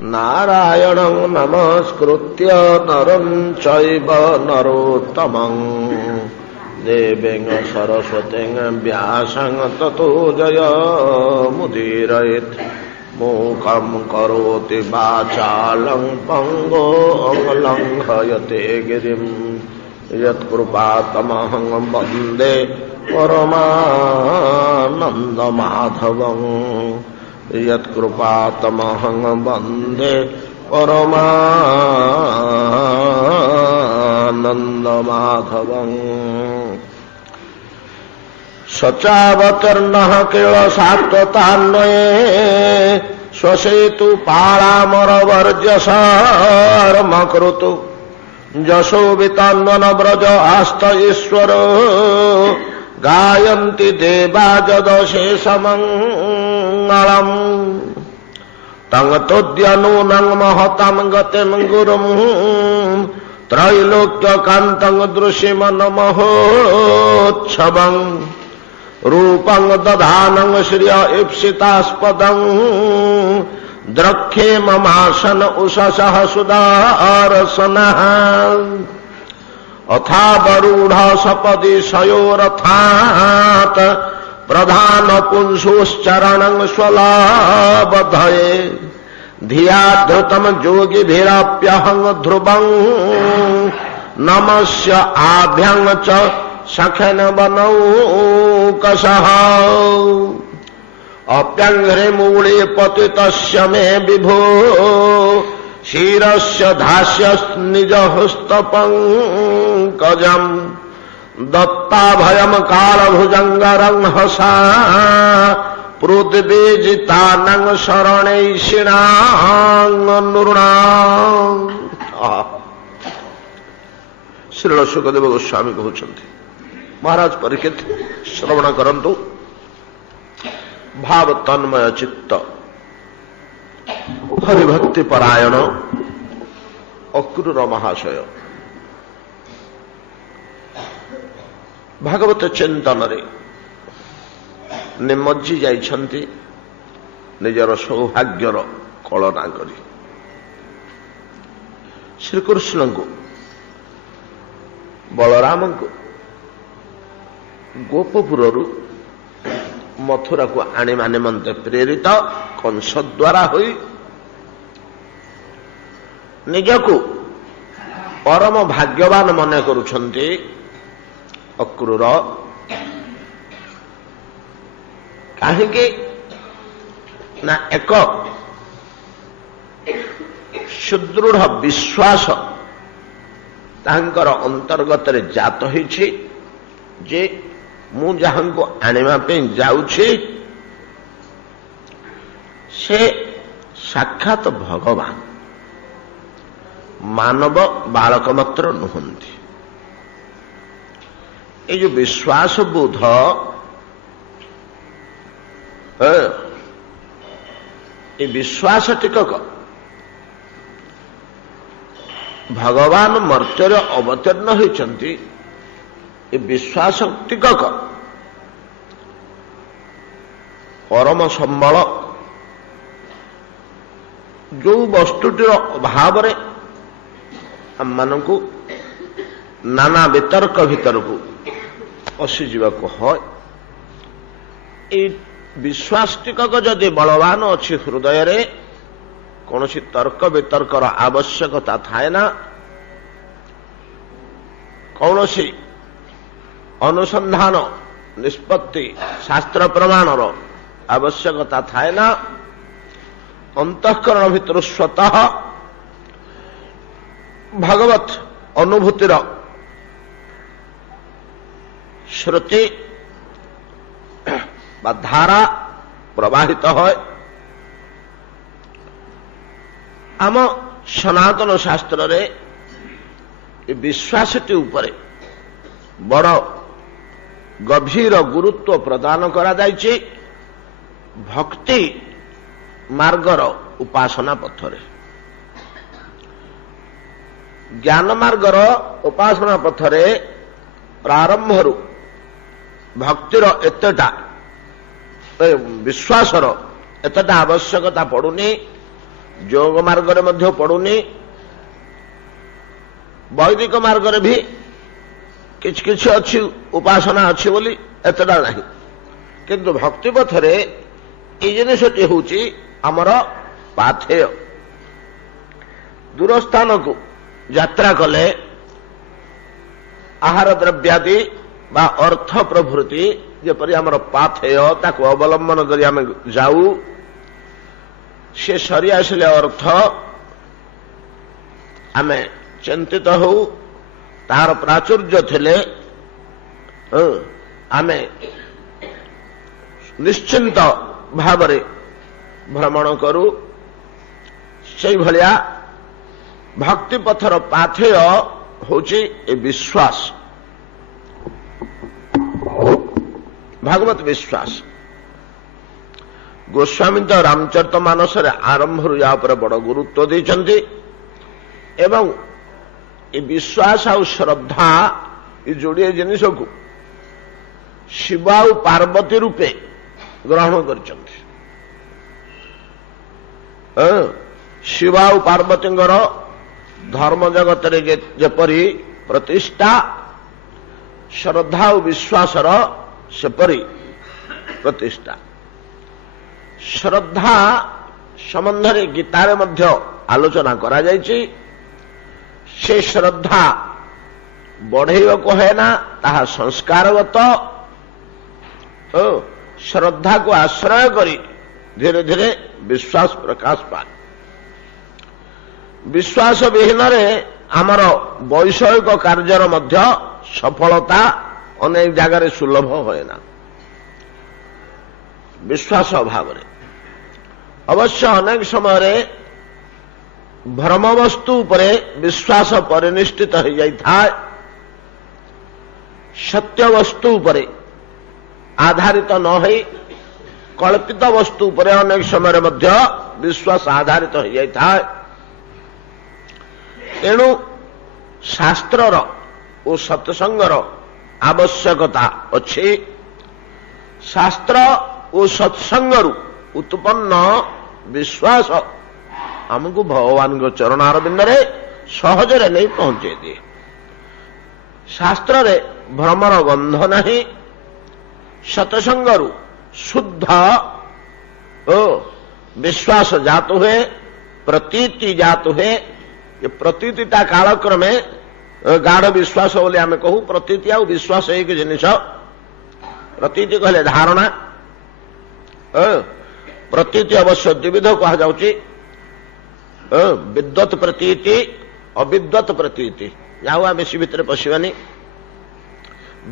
नारायणं नमस्कृत्य नरं चैव नरोत्तमं देवीं सरस्वतीं व्यासं ततो जयमुदीरयेत् मूकं करोति वाचालं पङ्गुं लङ्घयते गिरिं यत्कृपातमहं वन्दे परमानन्दमाधवम् यत्कृपातमहं वन्दे परमानन्दमाधवम् सचावतीर्णः केळसात्वतान्वये स्वसेतु पालामरवर्जसार्मकृतु जशो वितान्वन व्रज आस्त ईश्वर गायन्ति देवा जदशेषमङ्गलम् तं तोद्यनूनं महतां गतिं गुरुं त्रैलोक्यकान्तं दृश्यमनमहोत्सवं रूपं दधानं श्रिय ईप्सितास्पदं द्रक्ष्ये ममासन उषसः सुदारसनः अथावरूढ़ सपदि शयोरथात् प्रधान पुंसुश्चरणं स्वलाबधये धिया धृतं जोगिभिरप्यहं ध्रुवं नमस्य आभ्यं च सखेन वनौकसः अप्यङ्घ्रे मूले पतितस्य मे विभो क्षीरस्य धास्यस्निजहस्तपङ्कजम् दत्ताभयं कालभुजङ्गरंहसा पृथ्वीजितानं शरणैषिणाङ्गनृणाम्। श्रील सुखदेव गोस्वामी कहते महाराज परीक्षित श्रवण करंतु भाव तन्मय चित्त हरिभक्ति परायण अक्रूर महाशय भागवत चिंतन निमज्जी जाइछन्ति निजर सौभाग्यर कलना करी श्रीकृष्ण को बलराम को गोपपुर मथुरा को आणिमा निमंते प्रेरित कंस द्वारा हुई निजको परम भाग्यवान मन करुछन्ति अक्रूर काहेकि ना एक सुदृढ़ विश्वास तांकर अंतर्गत रे जात होइछि जे मु जहां को आनिमा पे जाउछि से साक्षात भगवान मानव बालक मात्र नुहंती। ये जो विश्वास बोध ये विश्वास टिकक भगवान मर्त्य अवतीर्ण होइछन्ति ये विश्वास टिकक परम संबल जो वस्तुटीर अभाव आम मानू नाना वितर्क भितर को पशिजा है विश्वास टिकक जदि बलवान अच्छी हृदय रे कौन तर्क वितर्कर आवश्यकता थाए ना कौन अनुसंधान निष्पत्ति शास्त्र प्रमाणर आवश्यकता थाए ना अंतःकरण भितर स्वतः भगवत अनुभूतिर श्रुति बा धारा प्रवाहित है। आम सनातन शास्त्र रे विश्वासटी उपरे बड़ गभीर गुरुत्व प्रदान करा जायछि भक्ति मार्गर उपासना पथरे ज्ञान मार्गर उपासना पथरे प्रारंभरू भक्तिर एतटा विश्वासर एतटा आवश्यकता पड़ुनी ଯୋଗ ମାର୍ଗରେ ମଧ୍ୟ ପଡୁନି, ବୈଦିକ ମାର୍ଗରେ ବି କିଛି କିଛି ଅଛି, ଉପାସନା ଅଛି ବୋଲି ଏତେଟା ନାହିଁ। କିନ୍ତୁ ଭକ୍ତି ପଥରେ ଏଇ ଜିନିଷଟି ହେଉଛି ଆମର ପାଥେୟ। ଦୂର ସ୍ଥାନକୁ ଯାତ୍ରା କଲେ ଆହାର ଦ୍ରବ୍ୟାଦି ବା ଅର୍ଥ ପ୍ରଭୃତି ଯେପରି ଆମର ପାଥେୟ, ତାକୁ ଅବଲମ୍ବନ କରି ଆମେ ଯାଉ, ସେ ସରି ଆସିଲେ ଅର୍ଥ ଆମେ ଚିନ୍ତିତ ହଉ, ତାହାର ପ୍ରାଚୁର୍ଯ୍ୟ ଥିଲେ ଆମେ ନିଶ୍ଚିନ୍ତ ଭାବରେ ଭ୍ରମଣ କରୁ। ସେଇଭଳିଆ ଭକ୍ତି ପଥର ପାଥେୟ ହେଉଛି ଏ ବିଶ୍ୱାସ, ଭାଗବତ ବିଶ୍ୱାସ। ଗୋସ୍ୱାମୀ ତ ରାମଚରିତ ମାନସରେ ଆରମ୍ଭରୁ ୟା ଉପରେ ବଡ଼ ଗୁରୁତ୍ୱ ଦେଇଛନ୍ତି ଏବଂ ଏ ବିଶ୍ୱାସ ଆଉ ଶ୍ରଦ୍ଧା ଏ ଯୋଡ଼ିଏ ଜିନିଷକୁ ଶିବ ଆଉ ପାର୍ବତୀ ରୂପେ ଗ୍ରହଣ କରିଛନ୍ତି। ଶିବ ଆଉ ପାର୍ବତୀଙ୍କର ଧର୍ମ ଜଗତରେ ଯେପରି ପ୍ରତିଷ୍ଠା, ଶ୍ରଦ୍ଧା ଆଉ ବିଶ୍ୱାସର ସେପରି ପ୍ରତିଷ୍ଠା। ଶ୍ରଦ୍ଧା ସମ୍ବନ୍ଧରେ ଗୀତାରେ ମଧ୍ୟ ଆଲୋଚନା କରାଯାଇଛି। ସେ ଶ୍ରଦ୍ଧା ବଢ଼େଇବାକୁ ହୁଏ ନା, ତାହା ସଂସ୍କାରଗତ। ଶ୍ରଦ୍ଧାକୁ ଆଶ୍ରୟ କରି ଧୀରେ ଧୀରେ ବିଶ୍ୱାସ ପ୍ରକାଶ ପାଏ। ବିଶ୍ୱାସ ବିହୀନରେ ଆମର ବୈଷୟିକ କାର୍ଯ୍ୟର ମଧ୍ୟ ସଫଳତା ଅନେକ ଜାଗାରେ ସୁଲଭ ହୁଏ ନା, ବିଶ୍ୱାସ ଅଭାବରେ। ଅବଶ୍ୟ ଅନେକ ସମୟରେ ଭ୍ରମବସ୍ତୁ ଉପରେ ବିଶ୍ୱାସ ପରିନିଷ୍ଠିତ ହୋଇଯାଇଥାଏ, ସତ୍ୟବସ୍ତୁ ଉପରେ ଆଧାରିତ ନ ହୋଇ କଳ୍ପିତ ବସ୍ତୁ ଉପରେ ଅନେକ ସମୟରେ ମଧ୍ୟ ବିଶ୍ୱାସ ଆଧାରିତ ହୋଇଯାଇଥାଏ। ତେଣୁ ଶାସ୍ତ୍ରର ଓ ସତ୍ସଙ୍ଗର ଆବଶ୍ୟକତା ଅଛି। ଶାସ୍ତ୍ର ଓ ସତ୍ସଙ୍ଗରୁ ଉତ୍ପନ୍ନ ବିଶ୍ୱାସ ଆମକୁ ଭଗବାନଙ୍କ ଚରଣ ଅରବିନ୍ଦରେ ସହଜରେ ନେଇ ପହଞ୍ଚେଇ ଦିଏ। ଶାସ୍ତ୍ରରେ ଭ୍ରମର ଗନ୍ଧ ନାହିଁ। ସତ୍ସଙ୍ଗରୁ ଶୁଦ୍ଧ ଓ ବିଶ୍ୱାସ ଜାତ ହୁଏ, ପ୍ରତୀତି ଜାତ ହୁଏ। ଏ ପ୍ରତୀତିଟା କାଳକ୍ରମେ ଗାଢ଼ ବିଶ୍ୱାସ ବୋଲି ଆମେ କହୁ। ପ୍ରତୀତି ଆଉ ବିଶ୍ୱାସ ଏକ ଜିନିଷ। ପ୍ରତୀତି କହିଲେ ଧାରଣା, ପ୍ରତୀତି ଅବଶ୍ୟ ଦ୍ୱିବିଧ କୁହାଯାଉଛି, ବିଦ୍ୱତ୍ ପ୍ରତୀତି, ଅବିଦ୍ୱତ୍ ପ୍ରତୀତି। ଯାଉ ଆମେ ବେଶୀ ଭିତରେ ପଶିବାନି।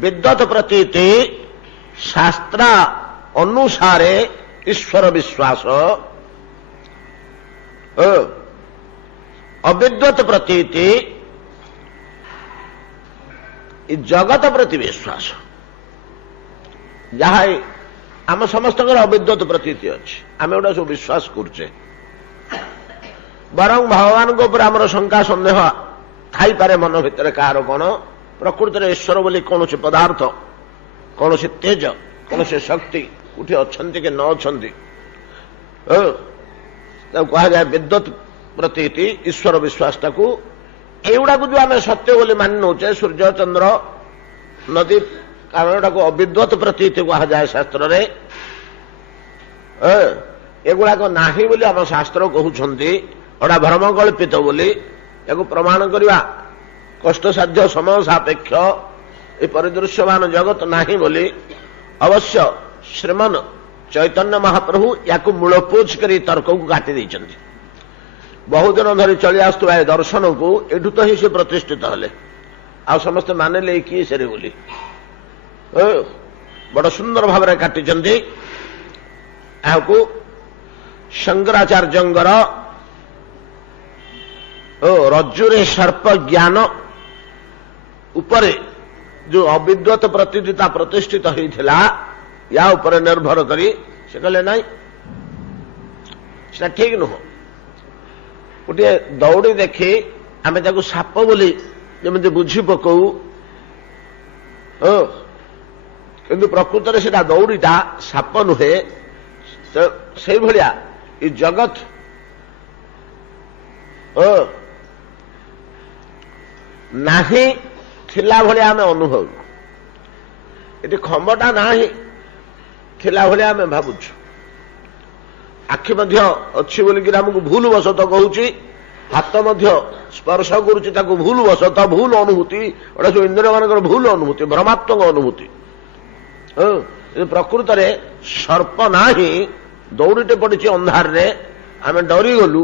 ବିଦ୍ୱତ୍ ପ୍ରତୀତି ଶାସ୍ତ୍ର ଅନୁସାରେ ଈଶ୍ୱର ବିଶ୍ୱାସ, ଅବିଦ୍ୱତ୍ ପ୍ରତୀତି ଜଗତ ପ୍ରତି ବିଶ୍ୱାସ। ଯାହା ଆମ ସମସ୍ତଙ୍କର ଅବିଦ୍ୱତ୍ ପ୍ରତୀତି ଅଛି, ଆମେ ଗୋଟା ସବୁ ବିଶ୍ୱାସ କରୁଛେ। ବରଂ ଭଗବାନଙ୍କ ଉପରେ ଆମର ଶଙ୍କା ସନ୍ଦେହ ଥାଇପାରେ ମନ ଭିତରେ କାହାର କ'ଣ। ପ୍ରକୃତରେ ଈଶ୍ୱର ବୋଲି କୌଣସି ପଦାର୍ଥ, କୌଣସି ତେଜ, କୌଣସି ଶକ୍ତି କୋଉଠି ଅଛନ୍ତି କି ନ ଅଛନ୍ତି, ତାକୁ କୁହାଯାଏ ବିଦ୍ୱତ୍ ପ୍ରତୀତି, ଈଶ୍ୱର ବିଶ୍ୱାସଟାକୁ। ଏଗୁଡ଼ାକୁ ଯୋଉ ଆମେ ସତ୍ୟ ବୋଲି ମାନି ନେଉଛେ, ସୂର୍ଯ୍ୟ ଚନ୍ଦ୍ର ନଦୀ, କାରଣ ଏଟାକୁ ଅବିଦ୍ୱତ୍ ପ୍ରତୀତି କୁହାଯାଏ ଶାସ୍ତ୍ରରେ। ଏଗୁଡ଼ାକ ନାହିଁ ବୋଲି ଆମ ଶାସ୍ତ୍ର କହୁଛନ୍ତି, ଏଟା ଭ୍ରମକଳ୍ପିତ ବୋଲି। ଏହାକୁ ପ୍ରମାଣ କରିବା କଷ୍ଟସାଧ୍ୟ, ସମୟ ସାପେକ୍ଷ। ଏ ପରିଦୃଶ୍ୟମାନ ଜଗତ ନାହିଁ ବୋଲି ଅବଶ୍ୟ ଶ୍ରୀମନ୍ ଚୈତନ୍ୟ ମହାପ୍ରଭୁ ୟାକୁ ମୂଳପୋଛ କରି ତର୍କକୁ କାଟି ଦେଇଛନ୍ତି। ବହୁଦିନ ଧରି ଚଳି ଆସୁଥିବା ଏ ଦର୍ଶନକୁ ଏଠୁ ତ ହିଁ ସେ ପ୍ରତିଷ୍ଠିତ ହେଲେ। ଆଉ ସମସ୍ତେ ମାନିଲେ କିଏ ସେରେ ବୋଲି ବଡ଼ ସୁନ୍ଦର ଭାବରେ କାଟିଛନ୍ତି। ଏହାକୁ ଶଙ୍କରାଚାର୍ଯ୍ୟଙ୍କର ରଜ୍ଜୁରେ ସର୍ପ ଜ୍ଞାନ ଉପରେ ଯୋଉ ଅବିଦ୍ୱତ୍ ପ୍ରତୀତିତା ପ୍ରତିଷ୍ଠିତ ହୋଇଥିଲା, ୟା ଉପରେ ନିର୍ଭର କରି ସେ କହିଲେ ନାଇଁ, ସେଟା ଠିକ ନୁହଁ। ଗୋଟିଏ ଦଉଡ଼ି ଦେଖି ଆମେ ତାକୁ ସାପ ବୋଲି ଯେମିତି ବୁଝି ପକଉ, କିନ୍ତୁ ପ୍ରକୃତରେ ସେଟା ଦଉଡ଼ିଟା ସାପ ନୁହେଁ। ସେଇଭଳିଆ ଏ ଜଗତ ନାହିଁ ଥିଲା ଭଳିଆ ଆମେ ଅନୁଭବ, ଏଠି ଖମ୍ବଟା ନାହିଁ ଥିଲା ଭଳିଆ ଆମେ ଭାବୁଛୁ। ଆଖି ମଧ୍ୟ ଅଛି ବୋଲିକିରି ଆମକୁ ଭୁଲ ବଶତଃ କହୁଛି, ହାତ ମଧ୍ୟ ସ୍ପର୍ଶ କରୁଛି ତାକୁ ଭୁଲ ବଶତଃ, ଭୁଲ ଅନୁଭୂତି, ଏଟା ସବୁ ଇନ୍ଦ୍ରିୟ ମାନଙ୍କର ଭୁଲ ଅନୁଭୂତି, ଭ୍ରମାତ୍ମକ ଅନୁଭୂତି। ପ୍ରକୃତରେ ସର୍ପ ନାହିଁ, ଦୌଡ଼ିଟେ ପଡ଼ିଛି ଅନ୍ଧାରରେ, ଆମେ ଡରିଗଲୁ,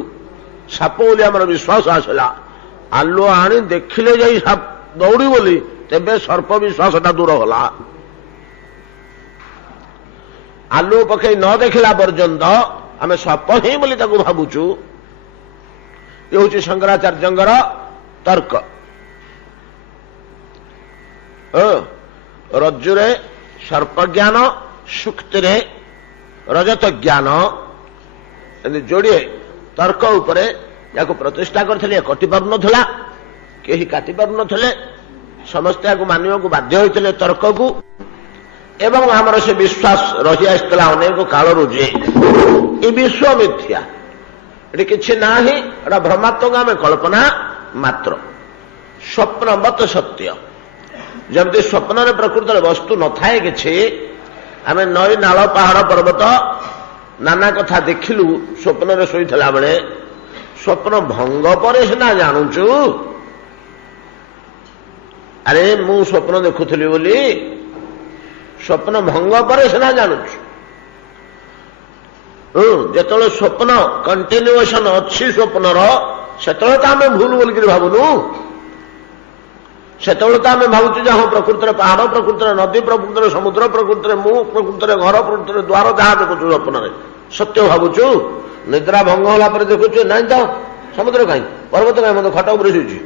ସାପ ବୋଲି ଆମର ବିଶ୍ୱାସ ଆସିଲା, ଆଲୁଅ ଆଣି ଦେଖିଲେ ଯାଇ ଦୌଡ଼ି ବୋଲି, ତେବେ ସର୍ପ ବିଶ୍ୱାସଟା ଦୂର ହେଲା। ଆଲୁଅ ପକେଇ ନ ଦେଖିଲା ପର୍ଯ୍ୟନ୍ତ ଆମେ ସର୍ପ ହିଁ ବୋଲି ତାକୁ ଭାବୁଛୁ। ଏ ହେଉଛି ଶଙ୍କରାଚାର୍ଯ୍ୟଙ୍କର ତର୍କ। ରଜ୍ଜୁରେ ସର୍ପ ଜ୍ଞାନ, ସୁକ୍ତିରେ ରଜତ ଜ୍ଞାନ, ଏମିତି ଯୋଡ଼ିଏ ତର୍କ ଉପରେ ଯାହାକୁ ପ୍ରତିଷ୍ଠା କରିଥିଲେ, କଟି ପାରୁନଥିଲା, କେହି କାଟି ପାରୁନଥିଲେ, ସମସ୍ତେ ଏହାକୁ ମାନିବାକୁ ବାଧ୍ୟ ହୋଇଥିଲେ ତର୍କକୁ। ଏବଂ ଆମର ସେ ବିଶ୍ୱାସ ରହିଆସିଥିଲା ଅନେକ କାଳରୁ ଯେ ଏ ବିଶ୍ୱ ମିଥ୍ୟା, ଏଠି କିଛି ନାହିଁ, ଏଟା ଭ୍ରମାତ୍ମକ, ଆମେ କଳ୍ପନା ମାତ୍ର, ସ୍ୱପ୍ନବତ୍ ସତ୍ୟ। ଯେମିତି ସ୍ୱପ୍ନରେ ପ୍ରକୃତରେ ବସ୍ତୁ ନଥାଏ କିଛି, ଆମେ ନଈ ନାଳ ପାହାଡ଼ ପର୍ବତ ନାନା କଥା ଦେଖିଲୁ ସ୍ୱପ୍ନରେ ଶୋଇଥିଲା ବେଳେ, ସ୍ୱପ୍ନ ଭଙ୍ଗ ପରେ ସିନା ଜାଣୁଛୁ, ଆରେ ମୁଁ ସ୍ୱପ୍ନ ଦେଖୁଥିଲି ବୋଲି, ସ୍ୱପ୍ନ ଭଙ୍ଗ ପରେ ସିନା ଜାଣୁଛୁ। ଯେତେବେଳେ ସ୍ୱପ୍ନ କଣ୍ଟିନ୍ୟୁଏସନ ଅଛି ସ୍ୱପ୍ନର, ସେତେବେଳେ ତ ଆମେ ଭୁଲ ବୋଲିକିରି ଭାବୁନୁ, ସେତେବେଳେ ତ ଆମେ ଭାବୁଛୁ ଯେ ହଁ ପ୍ରକୃତରେ ପାହାଡ଼, ପ୍ରକୃତରେ ନଦୀ, ପ୍ରକୃତରେ ସମୁଦ୍ର, ପ୍ରକୃତରେ ମୁଁ, ପ୍ରକୃତରେ ଘର, ପ୍ରକୃତରେ ଦ୍ୱାର, ଯାହା ଦେଖୁଛୁ ସ୍ୱପ୍ନରେ ସତ୍ୟ ଭାବୁଛୁ। ନିଦ୍ରା ଭଙ୍ଗ ହେଲା ପରେ ଦେଖୁଛୁ ନାଇଁ ତ ସମୁଦ୍ର କାହିଁ, ପର୍ବତ କାହିଁ, ମତେ ଖଟ ଉପରେ ଶୋଇଛି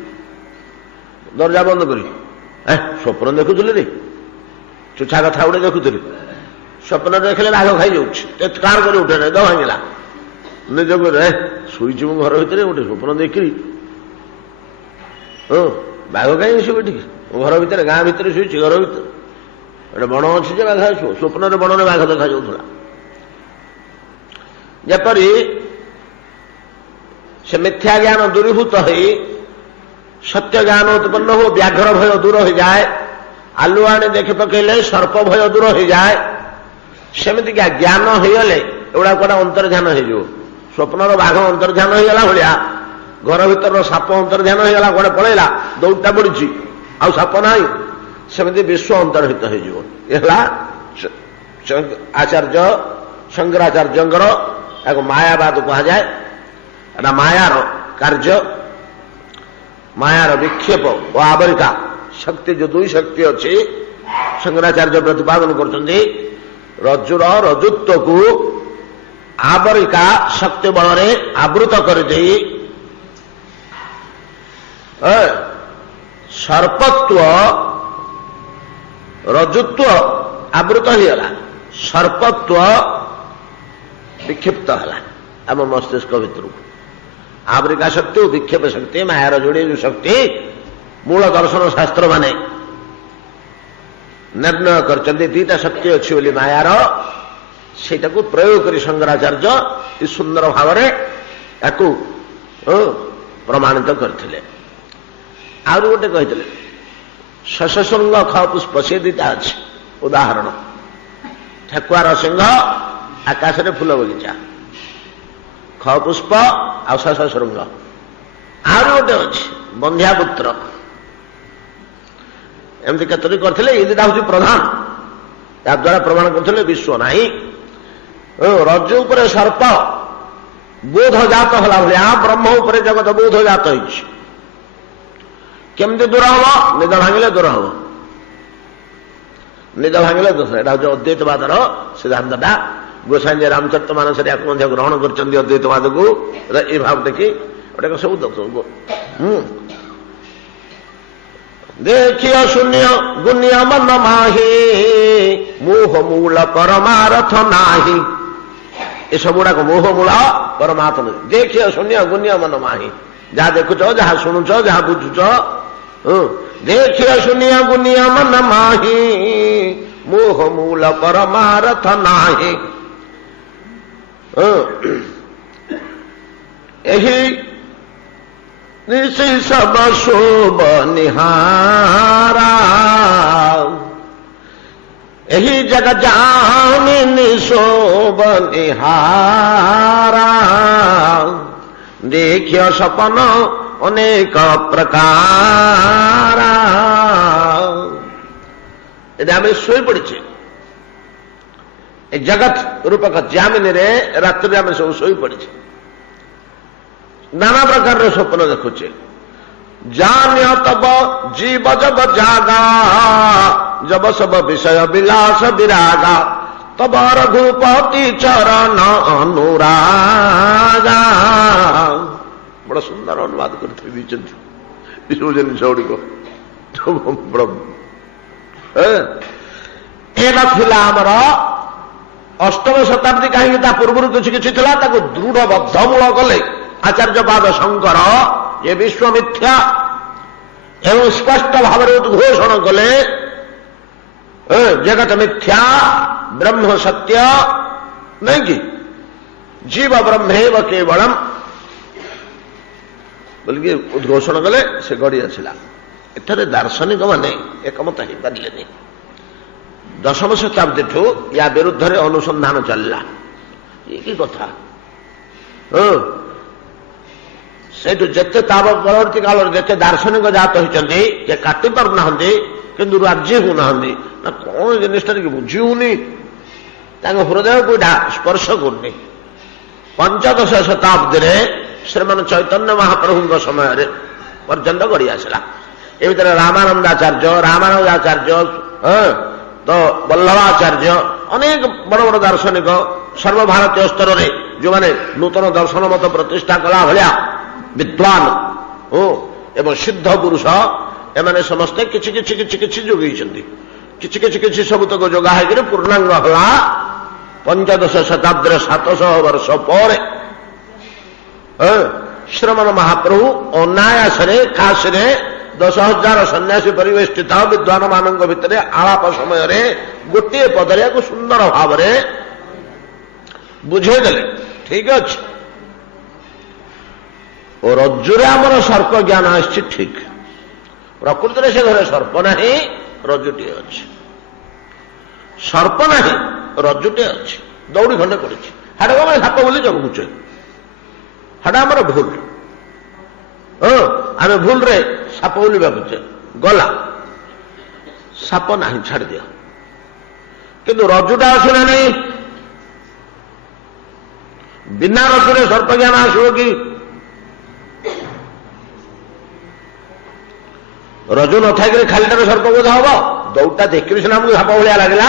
ଦରଜା ବନ୍ଦ କରି, ସ୍ୱପ୍ନ ଦେଖୁଥିଲି ରେ, ଚୁଛା କଥା ଗୋଟେ ଦେଖୁଥିଲି, ସ୍ୱପ୍ନରେ ଦେଖିଲେ ବାଘ ଖାଇଯାଉଛି, କାଣ କରି ଉଠେ ଦ ଭାଙ୍ଗିଲା, ନିଜକୁ ଶୋଇଛି ମୁଁ ଘର ଭିତରେ, ଗୋଟେ ସ୍ୱପ୍ନ ଦେଖିଲି, ବାଘ କାହିଁ ଆସିବ ଏଠିକି, ଘର ଭିତରେ, ଗାଁ ଭିତରେ ଶୋଇଛି, ଘର ଭିତରେ ଗୋଟେ ବଣ ଅଛି ଯେ ବାଘ ଆସିବ, ସ୍ୱପ୍ନରେ ବଣରେ ବାଘ ଦେଖାଯାଉଥିଲା। ଯେପରି ସେ ମିଥ୍ୟା ଜ୍ଞାନ ଦୂରୀଭୂତ ହୋଇ ସତ୍ୟ ଜ୍ଞାନ ଉତ୍ପନ୍ନ ହୁଏ, ବ୍ୟାଘ୍ର ଭୟ ଦୂର ହୋଇଯାଏ, ଆଲୁଅ ଆଣି ଦେଖି ପକେଇଲେ ସର୍ପ ଭୟ ଦୂର ହୋଇଯାଏ, ସେମିତିକା ଜ୍ଞାନ ହେଇଗଲେ ଏଗୁଡା କୁଆଡେ ଅନ୍ତର୍ଧ୍ୟାନ ହେଇଯିବ। ସ୍ୱପ୍ନର ବାଘ ଅନ୍ତର୍ଧ୍ୟାନ ହେଇଗଲା ଭଳିଆ, ଘର ଭିତରର ସାପ ଅନ୍ତର୍ଧ୍ୟାନ ହେଇଗଲା, କୁଆଡେ ପଳେଇଲା, ଦୌଡ଼ଟା ପଡିଛି, ଆଉ ସାପ ନାହିଁ, ସେମିତି ବିଶ୍ୱ ଅନ୍ତର୍ହିତ ହେଇଯିବ। ଏ ହେଲା ଆଚାର୍ଯ୍ୟ ଶଙ୍କରାଚାର୍ଯ୍ୟଙ୍କର, ଏହାକୁ ମାୟାବାଦ କୁହାଯାଏ। ଏଟା ମାୟାର କାର୍ଯ୍ୟ, ମାୟାର ବିକ୍ଷେପ ଓ ଆବରିକା ଶକ୍ତି, ଯୋଉ ଦୁଇ ଶକ୍ତି ଅଛି ଶଙ୍କରାଚାର୍ଯ୍ୟ ପ୍ରତିପାଦନ କରୁଛନ୍ତି। ରଜ୍ଜୁର ରଜୁତ୍ୱକୁ ଆବରିକା ଶକ୍ତି ବଳରେ ଆବୃତ କରିଦେଇ ସର୍ପତ୍ୱ, ରଜୁତ୍ୱ ଆବୃତ ହେଇଗଲା, ସର୍ପତ୍ୱ ବିକ୍ଷିପ୍ତ ହେଲା ଆମ ମସ୍ତିଷ୍କ ଭିତରକୁ। ଆବରିକା ଶକ୍ତି ଓ ବିକ୍ଷେପ ଶକ୍ତି, ମାୟାର ଯୋଡିଏ ଯୋଉ ଶକ୍ତି, ମୂଳ ଦର୍ଶନ ଶାସ୍ତ୍ର ମାନେ ନିର୍ଣ୍ଣୟ କରିଛନ୍ତି ଦିଟା ଶକ୍ତି ଅଛି ବୋଲି ମାୟାର, ସେଇଟାକୁ ପ୍ରୟୋଗ କରି ଶଙ୍କରାଚାର୍ଯ୍ୟ ଅତି ସୁନ୍ଦର ଭାବରେ ତାକୁ ପ୍ରମାଣିତ କରିଥିଲେ। ଆହୁରି ଗୋଟେ କହିଥିଲେ ଶଶଶୃଙ୍ଗ ଖ ପୁଷ୍ପ, ସେ ଦିଟା ଅଛି ଉଦାହରଣ, ଠେକୁଆର ସିଂହ, ଆକାଶରେ ଫୁଲ ବଗିଚା, ଖ ପୁଷ୍ପ ଆଉ ଶଶଶୃଙ୍ଗ। ଆହୁରି ଗୋଟେ ଅଛି ବନ୍ଧ୍ୟାପୁତ୍ର, ଏମିତି କେତୋଟି କରିଥିଲେ, ଏଇ ଦିଟା ହଉଛି ପ୍ରଧାନ, ଯାଦ୍ୱାରା ପ୍ରମାଣ କରୁଥିଲେ ବିଶ୍ୱ ନାହିଁ। ରଜ୍ଜୁ ଉପରେ ସର୍ପ ବୋଧ ଜାତ ହେଲା ଭଳିଆ ବ୍ରହ୍ମ ଉପରେ ଜଗତ ବୋଧ ଜାତ ହେଇଛି। କେମିତି ଦୂର ହବ? ନିଦ ଭାଙ୍ଗିଲେ ଦୂର ହବ, ନିଦ ଭାଙ୍ଗିଲେ ଦୋଷ। ଏଟା ହଉଛି ଅଦ୍ୱୈତବାଦର ସିଦ୍ଧାନ୍ତଟା। ଗୋସାଇଁଜୀ ରାମଚରିତ ମାନସରେ ୟାକୁ ମଧ୍ୟ ଗ୍ରହଣ କରିଛନ୍ତି ଅଦ୍ୱୈତବାଦକୁ, ଏଇ ଭାବ ଦେଖି ଗୋଟେ ସବୁ ଦୋଷ। ଦେଖିଅ ଶୂନ୍ୟ ଗୁଣ୍ୟ ମନ ମାହି, ମୋହ ମୂଳ ପରମାରଥ ନାହିଁ। ଏସବୁ ଗୁଡାକ ମୋହ ମୂଳ ପରମାର୍ଥ ନାହିଁ। ଦେଖିଅ ଶୂନ୍ୟ ଗୁଣ୍ୟ ମନ ମାହି, ଯାହା ଦେଖୁଛ, ଯାହା ଶୁଣୁଛ, ଯାହା ବୁଝୁଛ, ଦେଖିଅ ଶୂନ୍ୟ ଗୁଣ୍ୟ ମନ ମାହି, ମୋହ ମୂଳ ପରମାରଥ ନାହିଁ। ଏହି निशि सब शोभ निहारा यही जग जानी निशोभ निहारा देखियो सपन अनेक प्रकार यदि आम शोई पड़े जगत रूपक जामिनी रे रात्रि आम सब शोई पड़े नाना प्रकार स्वप्न देखुचे जान्य तब जीव जब जागा जब सब विषय विलास विरागा तब रघुपति चरण अनुरागा बड़ा सुंदर अनुवाद करते सब जिनिस गुड़िक एटा थिला आमर अष्टम शताब्दी कहीं पूर्व किसी किसी थिला ताको दृढ़ बद्धमूल कले आचार्यपाद शंकर ये विश्व मिथ्या एवं स्पष्ट भाव उद्घोषण कले जगत मिथ्या ब्रह्म सत्य नहीं कि जीव ब्रह्मेव केवलम बोलिए उद्घोषण कले से गड़ी आसला एठारे दार्शनिक माने एकमत हो पारे दशम शताब्दी ठू या विरुद्ध अनुसंधान चलला ये की कथा से जिते ताब परवर्ती काल जिते दार्शनिक जात होती काटि पारना किंतु राजी होना ना कौन जिनिसटा कि बुझी होनी हृदय को स्पर्श करनी पंचदश शताब्दी श्रीमान चैतन्य महाप्रभु समय पर्यंत गड़ी आसला ए भर रामानंदाचार्य तो वल्लभाचार्य अनेक बड़ बड़ दार्शनिक सर्वभारतीय स्तर में जो मैंने नूतन दर्शन मत प्रतिष्ठा कला भाया विद्वान एवं सिद्ध पुरुष एमाने समस्ते किछि किछि किछि किछि जोगैछन्ति किछि किछि किछि सबतक जोगा है पूर्णांग हला पंचदश शताब्दी 700 वर्ष पर श्रमण महाप्रभु अनायासरे काशरे 10,000 सन्यासी परिवेष्टित विद्वान मानक भितर आलाप समय गोटे पदरिया को सुंदर भाव बुझेदेले ठीक अच्छे और रज्जुरे आमर सर्प ज्ञान आसी ठीक प्रकृति से घरे सर्प नहीं रज्जुटे अच्छे सर्प नहीं रज्जुटे अच्छे दौड़ी खंडे पड़ी हाड़ कम साप बोली जगुचे हाड़ा आमर भूल आम भूल रे साप बोली भावुचे गला साप नहीं छाड़ दिया किंतु रज्जुटा आसुना नहीं बिना रज्जुरे सर्प ज्ञान आसो कि रजु न थी खालीटार सर्पबोध हम दौड़टा देखिए सीना आमको साप भाया लगला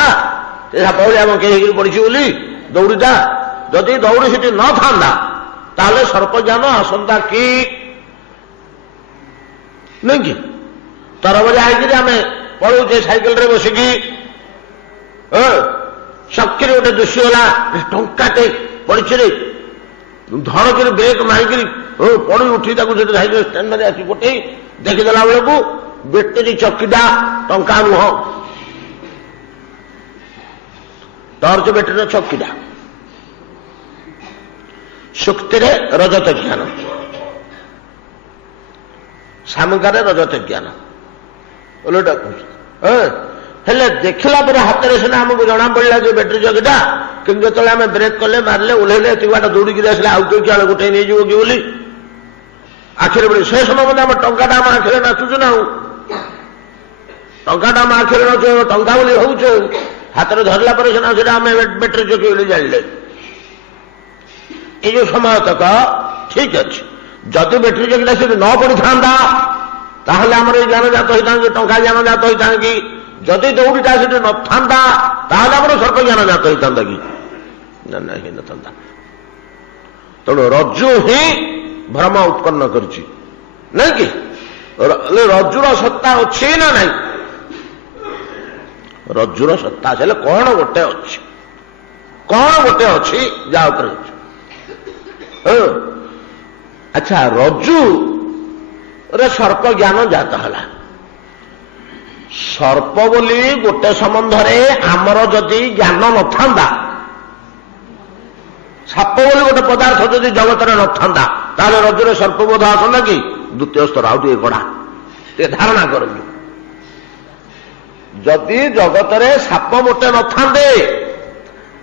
साप भाया कहीं पड़ी बोली दौड़ीटा जदि दौड़ी सीटी न था सर्प ज्ञान आसंता कि नहीं कि तरबजा आम पलौचे सैकेल बसिकी शक्ति गोटे दुष्यगला टंकाटे पड़ी धड़क ब्रेक मारिक पड़ी उठी सैकेल स्टैंड में आसी गोटे देखीदेला बेलू बेटेरी चकीटा टंका नुह टर्च बेटेरी चकीटा सुक्ति रजत ज्ञान सामुकार रजत ज्ञान ओलटा हेले देखला पर हाथ में सीना आमको जना पड़ा जो बेटेरी चकीटा कि जो आम ब्रेक कले मारे ओह्लैले बाट दौड़िकी आसले आउ कई क्या गोटे नहीं कि बोली आखिर बड़े से समय मत आम टाटा आम आखिरे नाचुचु ना टाटा आम आखिरे नाचु टंका बोली होचु हाथ में धरला पर सीना आम बेटेरी चकी बोली जानिले ये जो समय तक ठीक अच्छे जदि बेटेरी चकीटा से न पड़ी था आमर ये ज्ञान जात होता टंका ज्ञान जात होता कि जदि दौड़ीटा से न था आमर सर्प ज्ञान जात होता कि ना ही न था तेणु रज्जु ही भ्रम उत्पन्न करुच्ची नहीं कि रज्जुर सत्ता अच्छी ना नहीं रज्जुर सत्ता से कौन गोटे अच्छी कौन गोटे अच्छी जा अच्छा रज्जु रे सर्प ज्ञान जात है सर्प बोली गोटे संबंध आमर जदि ज्ञान न था साप बोली गोटे पदार्थ जदि जगत न था रज्जुरे सर्पबोध आसंता कि ଦ୍ୱିତୀୟ ସ୍ତର ଆଉ ଟିକେ ଗଢା, ଟିକେ ଧାରଣା କରନ୍ତୁ। ଯଦି ଜଗତରେ ସାପ ମୋଟେ ନଥାନ୍ତେ,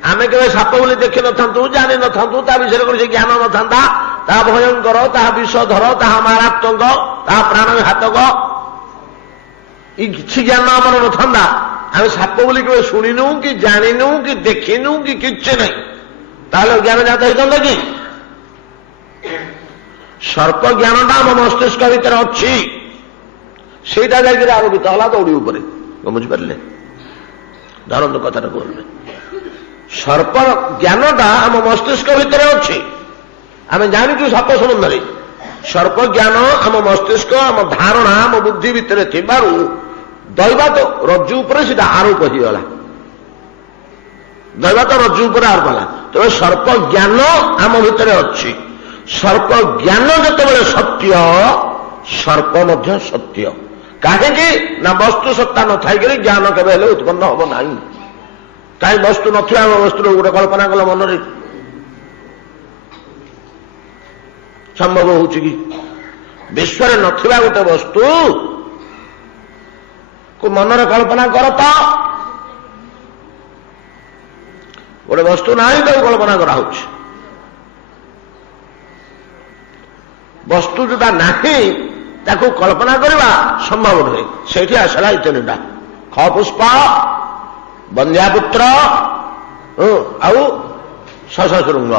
ଆମେ କେବେ ସାପ ବୋଲି ଦେଖିନଥାନ୍ତୁ, ଜାଣିନଥାନ୍ତୁ, ତା ବିଷୟରେ କୌଣସି ଜ୍ଞାନ ନଥାନ୍ତା, ତାହା ଭୟଙ୍କର, ତାହା ବିଷଧର, ତାହା ମାରାତ୍ମକ, ତାହା ପ୍ରାଣଘାତକ, ଏ କିଛି ଜ୍ଞାନ ଆମର ନଥାନ୍ତା, ଆମେ ସାପ ବୋଲି କେବେ ଶୁଣିନୁ କି ଜାଣିନୁ କି ଦେଖିନୁ କି କିଛି ନାହିଁ, ତାହେଲେ ଜ୍ଞାନ ଜାତ ହେଇଥାନ୍ତା କି? ସର୍ପ ଜ୍ଞାନଟା ଆମ ମସ୍ତିଷ୍କ ଭିତରେ ଅଛି, ସେଇଟା ଯାଇକରି ଆରୋପିତ ହେଲା ଦୌଡ଼ି ଉପରେ। ବୁଝିପାରିଲେ? ଧରନ୍ତୁ କଥାଟା କହିଲେ, ସର୍ପ ଜ୍ଞାନଟା ଆମ ମସ୍ତିଷ୍କ ଭିତରେ ଅଛି, ଆମେ ଜାଣିଛୁ ସାପ ସମ୍ବନ୍ଧରେ। ସର୍ପ ଜ୍ଞାନ ଆମ ମସ୍ତିଷ୍କ, ଆମ ଧାରଣା, ଆମ ବୁଦ୍ଧି ଭିତରେ ଥିବାରୁ ଦୈବାତ ରଜ୍ଜୁ ଉପରେ ସେଟା ଆରୋପ ହେଇଗଲା। ଦୈବାତ ରଜ୍ଜୁ ଉପରେ ଆରୋପ ହେଲା। ତେବେ ସର୍ପ ଜ୍ଞାନ ଆମ ଭିତରେ ଅଛି। ସର୍ପ ଜ୍ଞାନ ଯେତେବେଳେ ସତ୍ୟ, ସର୍ପ ମଧ୍ୟ ସତ୍ୟ। କାହିଁକି ନା ବସ୍ତୁ ସତ୍ତା ନଥାଇକରି ଜ୍ଞାନ କେବେ ହେଲେ ଉତ୍ପନ୍ନ ହବ ନାହିଁ। କାହିଁ ବସ୍ତୁ ନଥିବା ଆମ ବସ୍ତୁର ଗୋଟେ କଳ୍ପନା କଲ ମନରେ, ସମ୍ଭବ ହଉଛି କି? ବିଶ୍ୱରେ ନଥିବା ଗୋଟେ ବସ୍ତୁ କୁ ମନରେ କଳ୍ପନା କର ତ, ଗୋଟେ ବସ୍ତୁ ନାହିଁ ତାକୁ କଳ୍ପନା କରାହଉଛି। ବସ୍ତୁ ଯୋଉଟା ନାହିଁ ତାକୁ କଳ୍ପନା କରିବା ସମ୍ଭବ ନୁହେଁ। ସେଇଠି ଆସିଲା ଏଇ ତିନିଟା, ଖ ପୁଷ୍ପ, ବନ୍ଧ୍ୟାପୁତ୍ର ଆଉ ଶଶଶୃଙ୍ଗ।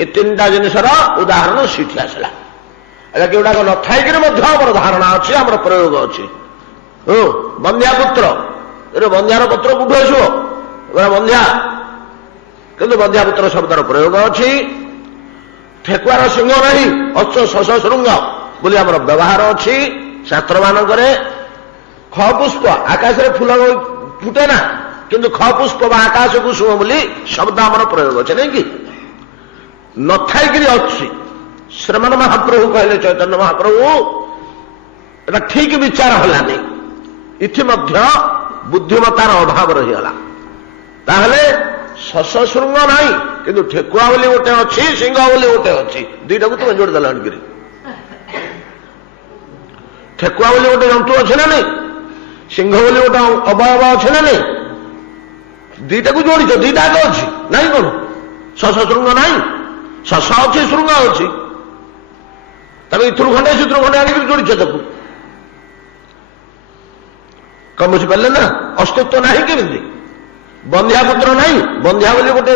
ଏ ତିନିଟା ଜିନିଷର ଉଦାହରଣ ସେଇଠି ଆସିଲା। ଏଟା କେଉଁଟାକ ନଥାଇକିରି ମଧ୍ୟ ଆମର ଧାରଣା ଅଛି, ଆମର ପ୍ରୟୋଗ ଅଛି। ବନ୍ଧ୍ୟାପୁତ୍ର, ବନ୍ଧ୍ୟାର ପତ୍ର କୋଉଠୁ ଆସିବ? ବନ୍ଧ୍ୟା, କିନ୍ତୁ ବନ୍ଧ୍ୟାପୁତ୍ର ଶବ୍ଦର ପ୍ରୟୋଗ ଅଛି। ଠେକୁଆର ସିଂହ ନାହିଁ, ଅଶ୍ଵ ଶଶଶୃଙ୍ଗ ବୋଲି ଆମର ବ୍ୟବହାର ଅଛି ଶାସ୍ତ୍ରମାନଙ୍କରେ। ଖ ପୁଷ୍ପ, ଆକାଶରେ ଫୁଲ ଫୁଟେ ନା, କିନ୍ତୁ ଖ ପୁଷ୍ପ ବା ଆକାଶ କୁସୁମ ବୋଲି ଶବ୍ଦ ଆମର ପ୍ରୟୋଗ ଅଛି, ନାଇଁ କି? ନଥାଇକିରି ଅଛି। ଶ୍ରୀମାନ ମହାପ୍ରଭୁ କହିଲେ, ଚୈତନ୍ୟ ମହାପ୍ରଭୁ, ଏଟା ଠିକ ବିଚାର ହେଲାନି, ଏଠି ମଧ୍ୟ ବୁଦ୍ଧିମତାର ଅଭାବ ରହିଗଲା। ତାହେଲେ ଶଶଶୃଙ୍ଗ ନାହିଁ, କିନ୍ତୁ ଠେକୁଆ ବୋଲି ଗୋଟେ ଅଛି, ସିଂହ ବୋଲି ଗୋଟେ ଅଛି। ଦିଟାକୁ ତୁମେ ଯୋଡ଼ି ଦେଲ ଆଣିକିରି। ଠେକୁଆ ବୋଲି ଗୋଟେ ଜନ୍ତୁ ଅଛି ନା ନାଇଁ, ସିଂହ ବୋଲି ଗୋଟେ ଅବୟବ ଅଛି ନା ନାଇଁ, ଦିଟାକୁ ଯୋଡ଼ିଛ, ଦିଟା ଆଗ ଅଛି ନାଇଁ କଣ? ଶଶଶୃଙ୍ଗ ନାହିଁ, ଶଶ ଅଛି, ଶୃଙ୍ଗ ଅଛି, ତମେ ଇଥିରୁ ଖଣ୍ଡେ ସେଥିରୁ ଖଣ୍ଡେ ଆଣିକିରି ଯୋଡ଼ିଛ ତାକୁ। କଣ ବୁଝିପାରିଲେ ନା? ଅସ୍ତିତ୍ୱ ନାହିଁ କେମିତି? ବନ୍ଧ୍ୟାପୁତ୍ର ନାହିଁ, ବନ୍ଧ୍ୟା ବୋଲି ଗୋଟେ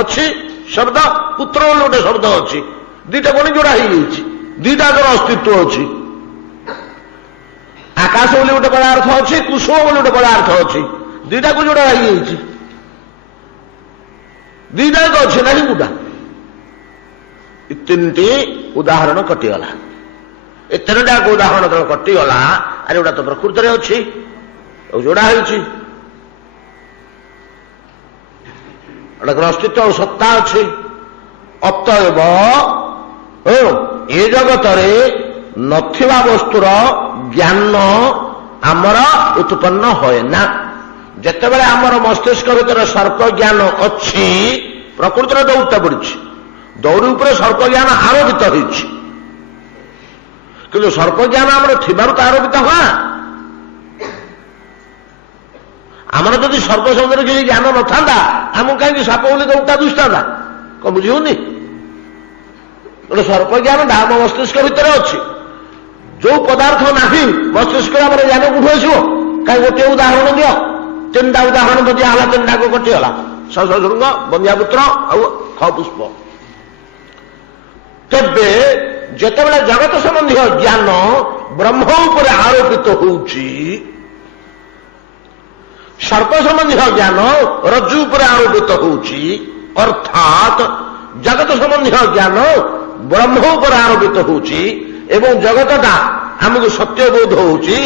ଅଛି ଶବ୍ଦ, ପୁତ୍ର ବୋଲି ଗୋଟେ ଶବ୍ଦ ଅଛି, ଦିଟା କଣ ଯୋଡା ହେଇଯାଇଛି, ଦିଟାଙ୍କର ଅସ୍ତିତ୍ୱ ଅଛି। ଆକାଶ ବୋଲି ଗୋଟେ ପଦାର୍ଥ ଅଛି, କୁସୁମ ବୋଲି ଗୋଟେ ପଦାର୍ଥ ଅଛି, ଦିଟାକୁ ଯୋଡା ହେଇଯାଇଛି, ଦିଟା ଅଛି ନାହିଁ କୋଉଟା? ଏ ତିନିଟି ଉଦାହରଣ କଟିଗଲା। ଏ ତିନିଟା ଉଦାହରଣ ଯେତେବେଳେ କଟିଗଲା, ଆରେ ଗୋଟା ତ ପ୍ରକୃତରେ ଅଛି, ଯୋଡା ହେଇଛି, ଏଟାଙ୍କର ଅସ୍ତିତ୍ୱ ଆଉ ସତ୍ତା ଅଛି। ଅତଏବ ଏ ଜଗତରେ ନଥିବା ବସ୍ତୁର ଜ୍ଞାନ ଆମର ଉତ୍ପନ୍ନ ହୁଏ ନା। ଯେତେବେଳେ ଆମର ମସ୍ତିଷ୍କ ଭିତରେ ସର୍ପ ଜ୍ଞାନ ଅଛି, ପ୍ରକୃତିର ଦୌଡ଼ଟା ପଡ଼ିଛି, ଦୌଡ଼ି ଉପରେ ସର୍ପ ଜ୍ଞାନ ଆରୋପିତ ହୋଇଛି, କିନ୍ତୁ ସର୍ପ ଜ୍ଞାନ ଆମର ଥିବାରୁ ତ ଆରୋପିତ ହୁଏ। ଆମର ଯଦି ସର୍ପ ସମ୍ବନ୍ଧରେ କିଛି ଜ୍ଞାନ ନଥାନ୍ତା, ଆମକୁ କାହିଁକି ସାପ ବୋଲି ଦୌଡ଼ଟା ଦୁଷ୍ଟାନ୍ତା? କଣ ବୁଝି ହଉନି? ଗୋଟେ ସର୍ପ ଜ୍ଞାନଟା ଆମ ମସ୍ତିଷ୍କ ଭିତରେ ଅଛି, ଯୋଉ ପଦାର୍ଥ ନାହିଁ ମସ୍ତିଷ୍କରେ ଆମର ଜ୍ଞାନ କୋଉଠୁ ଆସିବ? କାହିଁ ଗୋଟିଏ ଉଦାହରଣ ଦିଅ, ତିନିଟା ଉଦାହରଣ ତ ଦିଆହେଲା, ତିନିଟାକୁ କଟିଗଲା, ଶଶଶୃଙ୍ଗ, ବନ୍ଧ୍ୟାପୁତ୍ର ଆଉ ଖ ପୁଷ୍ପ। ତେବେ ଯେତେବେଳେ ଜଗତ ସମ୍ବନ୍ଧୀୟ ଜ୍ଞାନ ବ୍ରହ୍ମ ଉପରେ ଆରୋପିତ ହେଉଛି, ସର୍ପ ସମ୍ବନ୍ଧୀୟ ଜ୍ଞାନ ରଜ୍ଜୁ ଉପରେ ଆରୋପିତ ହେଉଛି, ଅର୍ଥାତ୍ ଜଗତ ସମ୍ବନ୍ଧୀୟ ଜ୍ଞାନ ବ୍ରହ୍ମ ଉପରେ ଆରୋପିତ ହେଉଛି ଏବଂ ଜଗତଟା ଆମକୁ ସତ୍ୟ ବୋଧ ହେଉଛି,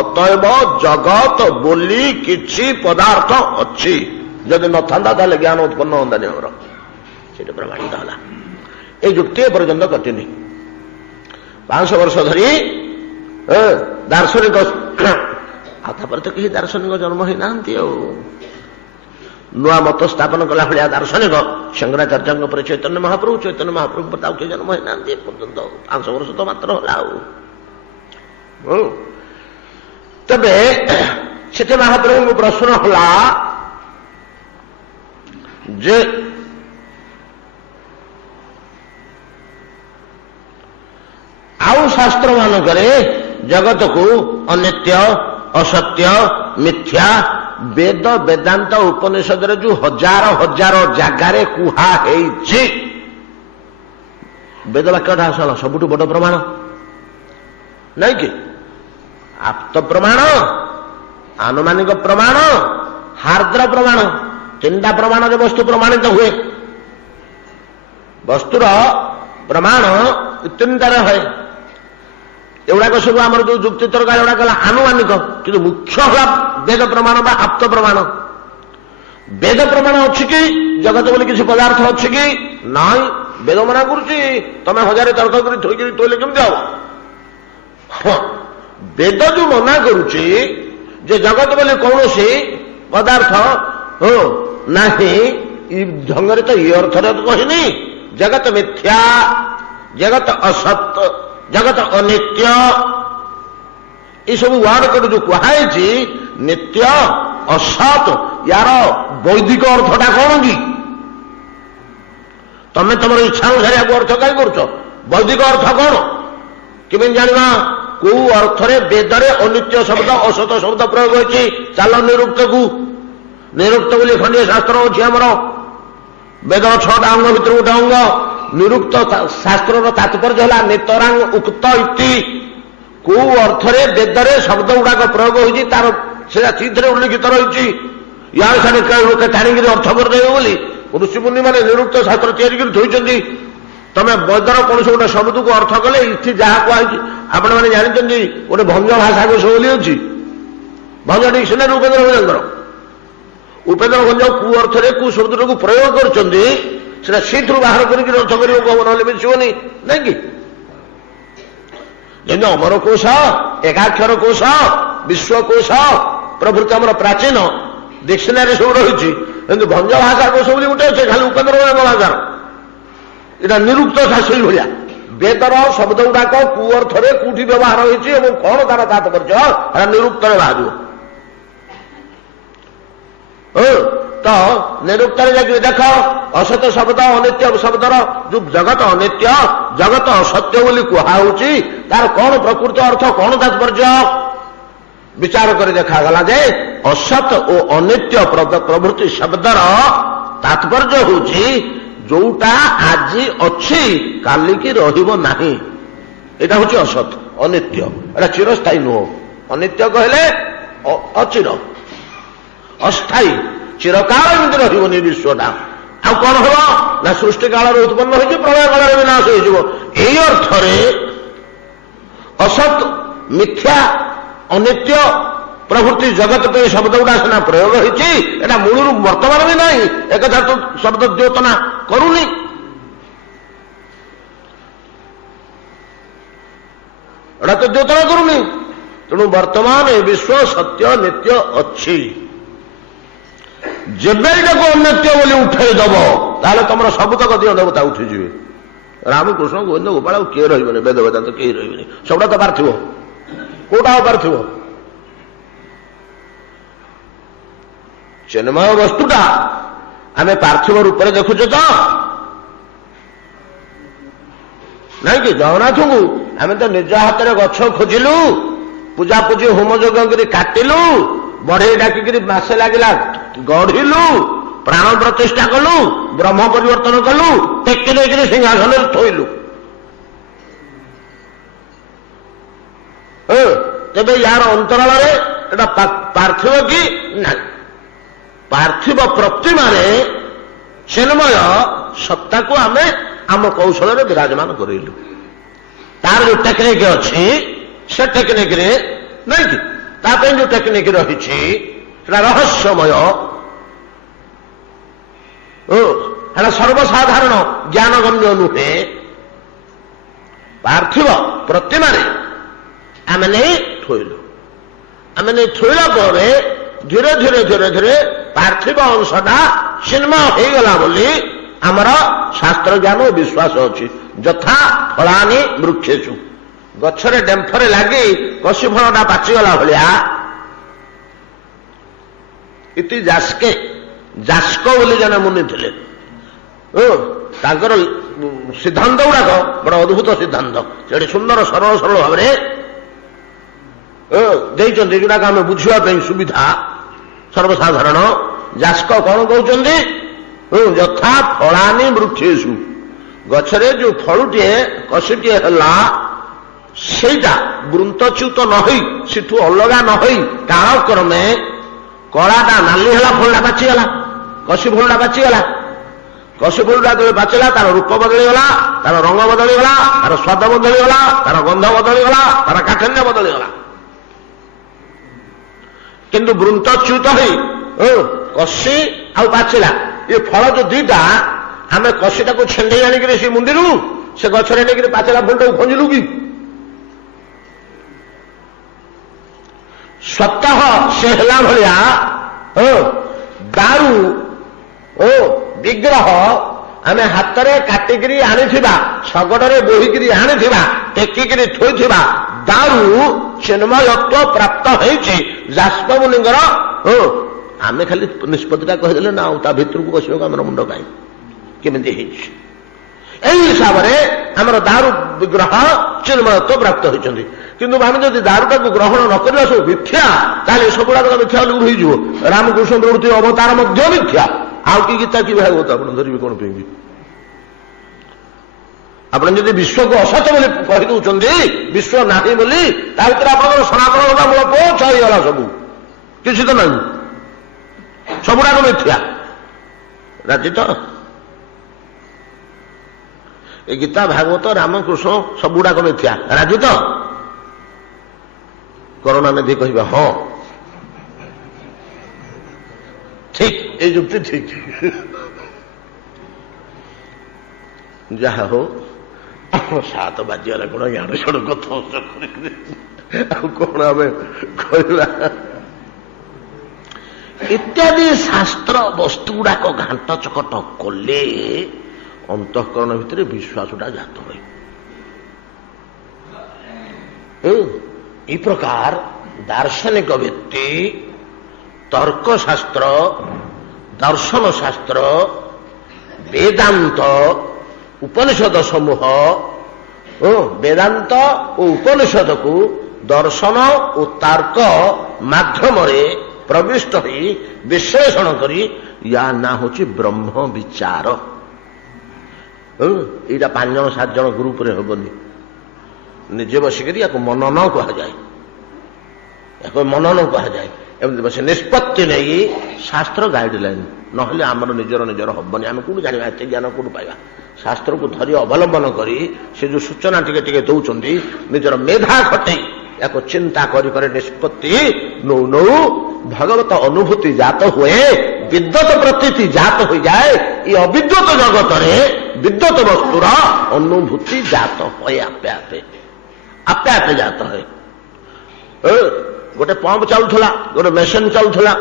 ଅତଏବ ଜଗତ ବୋଲି କିଛି ପଦାର୍ଥ ଅଛି। ଯଦି ନଥାନ୍ତା ତାହେଲେ ଜ୍ଞାନ ଉତ୍ପନ୍ନ ହୁଅନ୍ତାନି ଆମର। ସେଇଟା ପ୍ରମାଣିତ ହେଲା। এই ଯୁକ୍ତି ଏପର୍ଯ୍ୟନ୍ତ କଟିନି। 500 ବର୍ଷ ଧରି ଦାର୍ଶନିକ, ଆଉ ତାପରେ ତ କେହି ଦାର୍ଶନିକ ଜନ୍ମ ହେଇନାହାନ୍ତି। ଆଉ ନୂଆ ମତ ସ୍ଥାପନ କଲା ଭଳିଆ ଦାର୍ଶନିକ ଶଙ୍କରାଚାର୍ଯ୍ୟଙ୍କ ପରେ ଚୈତନ୍ୟ ମହାପ୍ରଭୁ ପରେ ଆଉ କିଏ ଜନ୍ମ ହେଇନାହାନ୍ତି ଏପର୍ଯ୍ୟନ୍ତ 500 ବର୍ଷ ତ ମାତ୍ର ହେଲା। ଆଉ ତେବେ ସେଠି ମହାପ୍ରଭୁଙ୍କୁ ପ୍ରଶ୍ନ ହେଲା ଯେ ଆଉ ଶାସ୍ତ୍ର ମାନଙ୍କରେ ଜଗତକୁ ଅନିତ୍ୟ, ଅସତ୍ୟ, ମିଥ୍ୟା ବେଦ ବେଦାନ୍ତ ଉପନିଷଦରେ ଯୋଉ ହଜାର ହଜାର ଜାଗାରେ କୁହା ହେଇଛି, ବେଦ ବାକ୍ୟଟା ଆସଲ ସବୁଠୁ ବଡ ପ୍ରମାଣ ନାଇଁ କି? ଆପ୍ତ ପ୍ରମାଣ, ଆନୁମାନିକ ପ୍ରମାଣ, ହାର୍ଦ୍ର ପ୍ରମାଣ, 3ଟା ପ୍ରମାଣରେ ବସ୍ତୁ ପ୍ରମାଣିତ ହୁଏ। ବସ୍ତୁର ପ୍ରମାଣ 3ଟାରେ ହୁଏ। ଏଗୁଡାକ ସବୁ ଆମର ଯୋଉ ଯୁକ୍ତି ତର୍କ ଏଗୁଡାକ ହେଲା ଆନୁମାନିକ, କିନ୍ତୁ ମୁଖ୍ୟ ହେଲା ବେଦ ପ୍ରମାଣ ବା ଆପ୍ତ ପ୍ରମାଣ। ବେଦ ପ୍ରମାଣ ଅଛି କି ଜଗତ ବୋଲି କିଛି ପଦାର୍ଥ ଅଛି କି? ନାଇଁ, ବେଦ ମନା କରୁଛି ତମେ 1000 ତର୍କ କରି ଥୋଇକିରି ଥୋଇଲେ କେମିତି ହବ? ହଁ, ବେଦ ଯୋଉ ମନା କରୁଛି ଯେ ଜଗତ ବୋଲି କୌଣସି ପଦାର୍ଥ ନାହିଁ, ଇ ଢଙ୍ଗରେ ତ ଇ ଅର୍ଥରେ କହିନି। ଜଗତ ମିଥ୍ୟା, ଜଗତ ଅସତ, ଜଗତ ଅନିତ୍ୟ, ଏସବୁ ୱାର୍ଡ କୋଡ୍ ଯୋଉ କୁହାଯାଇଛି ନିତ୍ୟ, ଅସତ, ୟାର ବୈଦିକ ଅର୍ଥଟା କଣ କି? ତମେ ତମର ଇଚ୍ଛା ଅନୁସାରେ ୟାକୁ ଅର୍ଥ କାହିଁ କରୁଛ? ବୈଦିକ ଅର୍ଥ କଣ କେମିତି ଜାଣିବା? କୋଉ ଅର୍ଥରେ ବେଦରେ ଅନିତ୍ୟ ଶବ୍ଦ, ଅସତ ଶବ୍ଦ ପ୍ରୟୋଗ ହୋଇଛି? ଚାଲ ନିରୁକ୍ତକୁ। ନିରୁକ୍ତ ବୋଲି ଖଣ୍ଡିଏ ଶାସ୍ତ୍ର ଅଛି ଆମର, ବେଦର 6ଟା ଅଙ୍ଗ ଭିତରୁ ଗୋଟେ ଅଙ୍ଗ। ନିରୁକ୍ତ ଶାସ୍ତ୍ରର ତାତ୍ପର୍ଯ୍ୟ ହେଲା ନିତରାଙ୍ଗ ଉକ୍ତ ଇତି। କୋଉ ଅର୍ଥରେ ବେଦରେ ଶବ୍ଦ ଗୁଡାକ ପ୍ରୟୋଗ ହୋଇଛି ତାର ସେଟା ଚିଠିରେ ଉଲ୍ଲିଖିତ ରହିଛି। ୟାର ସାଡେ ଲୋକେ ଟାଣିକିରି ଅର୍ଥ କରିଦେବେ ବୋଲି ଋଷିମୁନି ମାନେ ନିରୁକ୍ତ ଶାସ୍ତ୍ର ତିଆରି କରି ଥୋଇଛନ୍ତି। ତମେ ବେଦର କୌଣସି ଗୋଟେ ଶବ୍ଦକୁ ଅର୍ଥ କଲେ ଇଠି ଯାହା କୁହାଯାଇଛି, ଆପଣମାନେ ଜାଣିଛନ୍ତି ଗୋଟେ ଭଞ୍ଜ ଭାଷା କୋଷ ବୋଲି ଅଛି, ଭଞ୍ଜ ଡିକ୍ସନାରୀ ଉପେନ୍ଦ୍ର ଭଞ୍ଜଙ୍କର। ଉପେନ୍ଦ୍ର ଭଞ୍ଜ କୋଉ ଅର୍ଥରେ କୋଉ ଶବ୍ଦଟାକୁ ପ୍ରୟୋଗ କରୁଛନ୍ତି ସେଟା ସେଇଥିରୁ ବାହାର କରିକି ଅର୍ଥ କରିବାକୁ ହବ, ନହେଲେ ମିଶିବନି ନାଇଁ କି? ଯେମିତି ଅମର କୋଷ, ଏକାକ୍ଷର କୋଷ, ବିଶ୍ୱକୋଷ ପ୍ରଭୃତି ଆମର ପ୍ରାଚୀନ ଡିକ୍ସନାରୀ ସବୁ ରହିଛି, କିନ୍ତୁ ଭଞ୍ଜ ଭାଷା କୋଷ ବୋଲି ଗୋଟେ ଅଛି ଖାଲି ଉପେନ୍ଦ୍ର ଭଞ୍ଜଙ୍କ ଭାଷାର। ଏଇଟା ନିରୁକ୍ତ ଶାସ୍ତ୍ରୀ ଭଳିଆ ବେଦର ଶବ୍ଦ ଗୁଡାକ କୋଉ ଅର୍ଥରେ କୋଉଠି ବ୍ୟବହାର ହୋଇଛି ଏବଂ କଣ ତାର ତାତ୍ପର୍ଯ୍ୟ, ଏଟା ନିରୁକ୍ତରେ ବାହାରିବ। ତ ନିରୁକ୍ତରେ ଯାଇକି ଦେଖ ଅସତ୍ୟ ଶବ୍ଦ, ଅନିତ୍ୟ ଶବ୍ଦର ଯୋଉ ଜଗତ ଅନିତ୍ୟ, ଜଗତ ଅସତ୍ୟ ବୋଲି କୁହାହଉଛି, ତାର କଣ ପ୍ରକୃତ ଅର୍ଥ, କଣ ତାତ୍ପର୍ଯ୍ୟ ବିଚାର କରି ଦେଖାଗଲା ଯେ ଅସତ ଓ ଅନିତ୍ୟ ପ୍ରଭୃତି ଶବ୍ଦର ତାତ୍ପର୍ଯ୍ୟ ହେଉଛି ଯୋଉଟା ଆଜି ଅଛି କାଲିକି ରହିବ ନାହିଁ, ଏଇଟା ହଉଛି ଅସତ, ଅନିତ୍ୟ। ଏଟା ଚିରସ୍ଥାୟୀ ନୁହଁ। ଅନିତ୍ୟ କହିଲେ ଅଚିର, ଅସ୍ଥାୟୀ, ଚିରକାଳ ଏମିତି ରହିବନି ବିଶ୍ୱଟା। ଆଉ କଣ ହବ ନା ସୃଷ୍ଟି କାଳରେ ଉତ୍ପନ୍ନ ହୋଇଛି, ପ୍ରଳୟ କାଳରେ ବିନାଶ ହୋଇଯିବ। ଏଇ ଅର୍ଥରେ ଅସତ, ମିଥ୍ୟା, ଅନିତ୍ୟ ପ୍ରଭୃତି ଜଗତ ପାଇଁ ଶବ୍ଦ ଗୁଡା ସିନା ପ୍ରୟୋଗ ହୋଇଛି, ଏଟା ମୂଳରୁ ବର୍ତ୍ତମାନ ବି ନାହିଁ, ଏକଥା ତ ଶବ୍ଦ ଦ୍ୟୋତନା କରୁନି। ଏଟା ତ ଦ୍ୟୋତନା କରୁନି। ତେଣୁ ବର୍ତ୍ତମାନ ଏ ବିଶ୍ୱ ସତ୍ୟ ନିତ୍ୟ ଅଛି। ଯେବେ ଏଟାକୁ ଅନିତ୍ୟ ବୋଲି ଉଠେଇଦବ ତାହେଲେ ତମର ସବୁତକ ଦିଅ ଦେବତା ଉଠିଯିବେ। ରାମକୃଷ୍ଣ ଗୋବିନ୍ଦ ଗୋପାଳ ଆଉ କିଏ ରହିବନି, ବେଦ ବେଦାନ୍ତ କେହି ରହିବେନି, ସବୁଟା ତ ପାର୍ଥିବ। କୋଉଟା ଆଉ ପାର୍ଥିବ? ଚିନ୍ମୟ ବସ୍ତୁଟା ଆମେ ପାର୍ଥିବ ରୂପରେ ଦେଖୁଛୁ ତ ନାଇଁ କି? ଜଗନ୍ନାଥଙ୍କୁ ଆମେ ତ ନିଜ ହାତରେ ଗଛ ଖୋଜିଲୁ, ପୂଜାପୂଜି ହୋମ ଯଜ୍ଞ କରି କାଟିଲୁ, ବଢେଇ ଡାକିକିରି ମାସେ ଲାଗିଲା ଗଢିଲୁ, ପ୍ରାଣ ପ୍ରତିଷ୍ଠା କଲୁ, ବ୍ରହ୍ମ ପରିବର୍ତ୍ତନ କଲୁ, ଟେକି ନେଇକିରି ସିଂହାସନରେ ଥୋଇଲୁ। ତେବେ ୟାର ଅନ୍ତରାଳରେ ଏଟା ପାର୍ଥିବ କି ନାହିଁ? ପାର୍ଥିବ ପ୍ରତିମାରେ ଚିନ୍ମୟ ସତ୍ତାକୁ ଆମେ ଆମ କୌଶଳରେ ବିରାଜମାନ କରେଇଲୁ। ତାର ଯୋଉ ଟେକ୍ନିକ ଅଛି ସେ ଟେକ୍ନିକରେ ନାଇଁ କି, ତା ପାଇଁ ଯୋଉ ଟେକ୍ନିକ ରହିଛି ସେଟା ରହସ୍ୟମୟ, ସେଟା ସର୍ବସାଧାରଣ ଜ୍ଞାନଗମ୍ୟ ନୁହେଁ। ପାର୍ଥିବ ପ୍ରତିମାରେ ଆମେ ନେଇ ଥୋଇଲୁ। ଆମେ ନେଇ ଥୋଇଲା ପରେ ଧୀରେ ଧୀରେ ଧୀରେ ଧୀରେ ପାର୍ଥିବ ଅଂଶଟା ଚିନ୍ମୟ ହେଇଗଲା ବୋଲି ଆମର ଶାସ୍ତ୍ର ଜ୍ଞାନ ଓ ବିଶ୍ୱାସ ଅଛି। ଯଥା ଫଳାନି ବୃକ୍ଷେଷୁ, ଗଛରେ ଡେମ୍ଫରେ ଲାଗି କଷି ଫଳଟା ପାଚିଗଲା ଭଳିଆ। ଇତି ଯାସ୍କେ, ଯାସ୍କ ବୋଲି ଜଣେ ମୁନି ଥିଲେ, ତାଙ୍କର ସିଦ୍ଧାନ୍ତ ଗୁଡାକ ବଡ ଅଦ୍ଭୁତ ସିଦ୍ଧାନ୍ତ, ସେଠି ସୁନ୍ଦର ସରଳ ସରଳ ଭାବରେ ଦେଇଛନ୍ତି, ଯୋଉଟାକ ଆମେ ବୁଝିବା ପାଇଁ ସୁବିଧା ସର୍ବସାଧାରଣ। ଯାସ୍କ କଣ କହୁଛନ୍ତି? ଯଥା ଫଳାନି ବୃକ୍ଷେଷୁ, ଗଛରେ ଯୋଉ ଫଳୁଟିଏ କଷିଟିଏ ହେଲା ସେଇଟା ବୃନ୍ତଚ୍ୟୁତ ନ ହୋଇ, ସେଠୁ ଅଲଗା ନ ହୋଇ କାଳକ୍ରମେ କଳାଟା ନାଲି ହେଲା, ଫଳଟା ପାଚିଗଲା, କଷି ଫଳଟା ପାଚିଗଲା। କଷି ଫଳଟା ଯେତେବେଳେ ପାଚିଲା ତାର ରୂପ ବଦଳିଗଲା, ତାର ରଙ୍ଗ ବଦଳିଗଲା, ତାର ସ୍ୱାଦ ବଦଳିଗଲା, ତାର ଗନ୍ଧ ବଦଳିଗଲା, ତାର କାଠିନ୍ୟ ବଦଳିଗଲା। କିନ୍ତୁ ବୃନ୍ତଚ୍ୟୁତ ହୋଇ କଷି ଆଉ ପାଚିଲା, ଏ ଫଳ ଯୋଉ ଦିଟା, ଆମେ କଷିଟାକୁ ଛେଣ୍ଡେଇ ଆଣିକିରି ସେ ମୁଣ୍ଡିରୁ ସେ ଗଛରେ ନେଇକିରି ପାଚିଲା ଫଳଟାକୁ ଖଞ୍ଜିଲୁ କି? ସ୍ୱତଃ ସେ ହେଲା ଭଳିଆ ଦାରୁ ବିଗ୍ରହ ଆମେ ହାତରେ କାଟିକିରି ଆଣିଥିବା, ଶଗଡ଼ରେ ବୋହିକିରି ଆଣିଥିବା, ଟେକିକିରି ଥୋଇଥିବା ଦାରୁ ଚିନ୍ମୟତ୍ୱ ପ୍ରାପ୍ତ ହେଇଛି ଯାସ୍କ ମୁନିଙ୍କର। ଆମେ ଖାଲି ନିଷ୍ପତ୍ତିଟା କହିଦେଲେ ନା, ଆଉ ତା ଭିତରକୁ ବସିବାକୁ ଆମର ମୁଣ୍ଡ କାହିଁ, କେମିତି ହେଇଛି? ଏହି ହିସାବରେ ଆମର ଦାରୁ ବିଗ୍ରହ ଚିନ୍ମୟତ୍ୱ ପ୍ରାପ୍ତ ହୋଇଛନ୍ତି। କିନ୍ତୁ ଆମେ ଯଦି ଦାରୁଟାକୁ ଗ୍ରହଣ ନ କରିବା ସବୁ ମିଥ୍ୟା, ତାହେଲେ ସବୁଗୁଡ଼ାକ ମିଥ୍ୟା ବୋଲି ହେଇଯିବ। ରାମକୃଷ୍ଣ ପ୍ରଭୃତି ଅବତାର ମଧ୍ୟ ମିଥ୍ୟା। ଆଉ କି ଗୀତା କି ଭାଗବତ ଆପଣ ଧରିବେ କଣ ପାଇଁ? ଆପଣ ଯଦି ବିଶ୍ୱକୁ ଅସତ ବୋଲି କହିଦେଉଛନ୍ତି, ବିଶ୍ୱ ନାହିଁ ବୋଲି, ତା ଭିତରେ ଆପଣଙ୍କର ସନାତନ କଥା ମୂଳ ପୋଛ ହେଇଗଲା, ସବୁ କିଛି ତ ନାହିଁ, ସବୁଗୁଡ଼ାକ ମିଥ୍ୟା। ରାଜି ତ? ଏ ଗୀତା ଭାଗବତ ରାମକୃଷ୍ଣ ସବୁଗୁଡ଼ାକ ମିଥ୍ୟା, ରାଜି ତ? କରୁଣାନିଧି କହିବେ ହଁ ଠିକ, এই যুক্তি ঠিক। ଯାହା ହଉ 7 ବାଜିଗଲା, କଣ ୟାଡେ ସଡୁ କଥା ଆଉ କଣ ଆମେ କହିବା? ଇତ୍ୟାଦି ଶାସ୍ତ୍ର ବସ୍ତୁ ଗୁଡାକ ଘାଣ୍ଟ ଚକଟ କଲେ ଅନ୍ତଃକରଣ ଭିତରେ ବିଶ୍ୱାସଟା ଜାତ ହୁଏ। এই প্রকার দার্শনিক ভিত্তি, তর্কশাস্ত্র, দর্শন শাস্ত্র, বেদান্ত, উপনিষদ সমূহ, বেদান্ত ও উপনিষদକୁ দর্শন ও তর্ক মাধ্যমରେ প্রবিষ্ট হয়ে বিশ্লেষণ କରି ୟା ନାଁ ହେଉଛି ବ୍ରହ୍ମ ବିଚାର। ଏଇଟା 5 ଜଣ 7 ଜଣ ଗ୍ରୁପରେ ହେବନି, ନିଜେ ବସିକରି ୟାକୁ ମନନ କୁହାଯାଏ, ୟାକୁ ମନନ କୁହାଯାଏ। ଏମିତି ବସି ନିଷ୍ପତ୍ତି ନେଇ ଶାସ୍ତ୍ର ଗାଇଡଲାଇନ୍, ନହେଲେ ଆମର ନିଜର ହବନି। ଆମେ କୋଉଠୁ ଜାଣିବା? ଏତେ ଜ୍ଞାନ କୋଉଠୁ ପାଇବା? ଶାସ୍ତ୍ରକୁ ଧରି ଅବଲମ୍ବନ କରି ସେ ଯୋଉ ସୂଚନା ଟିକେ ଟିକେ ଦଉଛନ୍ତି, ନିଜର ମେଧା ଖଟେଇ ୟାକୁ ଚିନ୍ତା କରି କରି ନିଷ୍ପତ୍ତି ନଉ ନଉ ଭଗବତ ଅନୁଭୂତି ଜାତ ହୁଏ, ବିଦ୍ୟୁତ ପ୍ରତୀତି ଜାତ ହୋଇଯାଏ। ଏ ଅବିଦ୍ୟୁତ ଜଗତରେ ବିଦ୍ୟୁତ ବସ୍ତୁର ଅନୁଭୂତି ଜାତ ହୁଏ, ଆପେ ଆପେ ଆପେ ଆପେ ଜାତ ହୁଏ। ଗୋଟେ ପମ୍ପ ଚାଲୁଥିଲା, ଗୋଟେ ମେସିନ ଚାଲୁଥିଲା,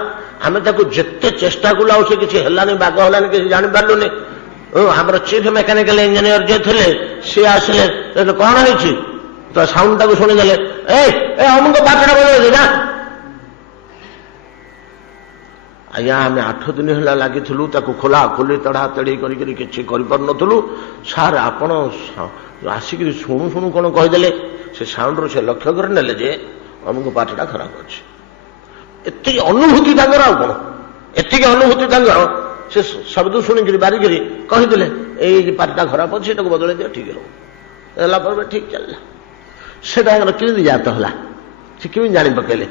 ଆମେ ତାକୁ ଯେତେ ଚେଷ୍ଟା କଲୁ ଆଉ ସେ କିଛି ହେଲାନି, ବାଗ ହେଲାନି, କିଛି ଜାଣିପାରିଲୁନି। ଆମର ଚିଫ ମେକାନିକାଲ ଇଞ୍ଜିନିୟର ଯିଏ ଥିଲେ ସିଏ ଆସିଲେ, କଣ ହେଇଛି? ତ ସାଉଣ୍ଡଟାକୁ ଶୁଣିଦେଲେ, ଅମୁକ ପାଠଟା ବଦଳେଇଛି ନା। ଆଜ୍ଞା ଆମେ 8 ଦିନ ହେଲା ଲାଗିଥିଲୁ, ତାକୁ ଖୋଲା ଖୋଲି ତଡ଼ା ତେଡ଼ି କରିକି କିଛି କରିପାରୁନଥିଲୁ। ସାର୍ ଆପଣ ଆସିକିରି ଶୁଣୁ ଶୁଣୁ କଣ କହିଦେଲେ, ସେ ସାଉଣ୍ଡରୁ ସେ ଲକ୍ଷ୍ୟ କରି ନେଲେ ଯେ ଅମୁକ ପାଠଟା ଖରାପ ଅଛି। ଏତିକି ଅନୁଭୂତି ତାଙ୍କର, ଆଉ କଣ ଏତିକି ଅନୁଭୂତି ତାଙ୍କର। ସେ ଶବ୍ଦ ଶୁଣିକିରି ବାରିକିରି କହିଦେଲେ ଏଇ ପାଠଟା ଖରାପ ଅଛି, ଏଟାକୁ ବଦଳେଇ ଦିଅ, ଠିକ ହବ। ହେଲା ପରେ ଠିକ ଚାଲିଲା। ସେଟା ତାଙ୍କର କେମିତି ଜାତ ହେଲା, ସେ କେମିତି ଜାଣି ପକେଇଲେ?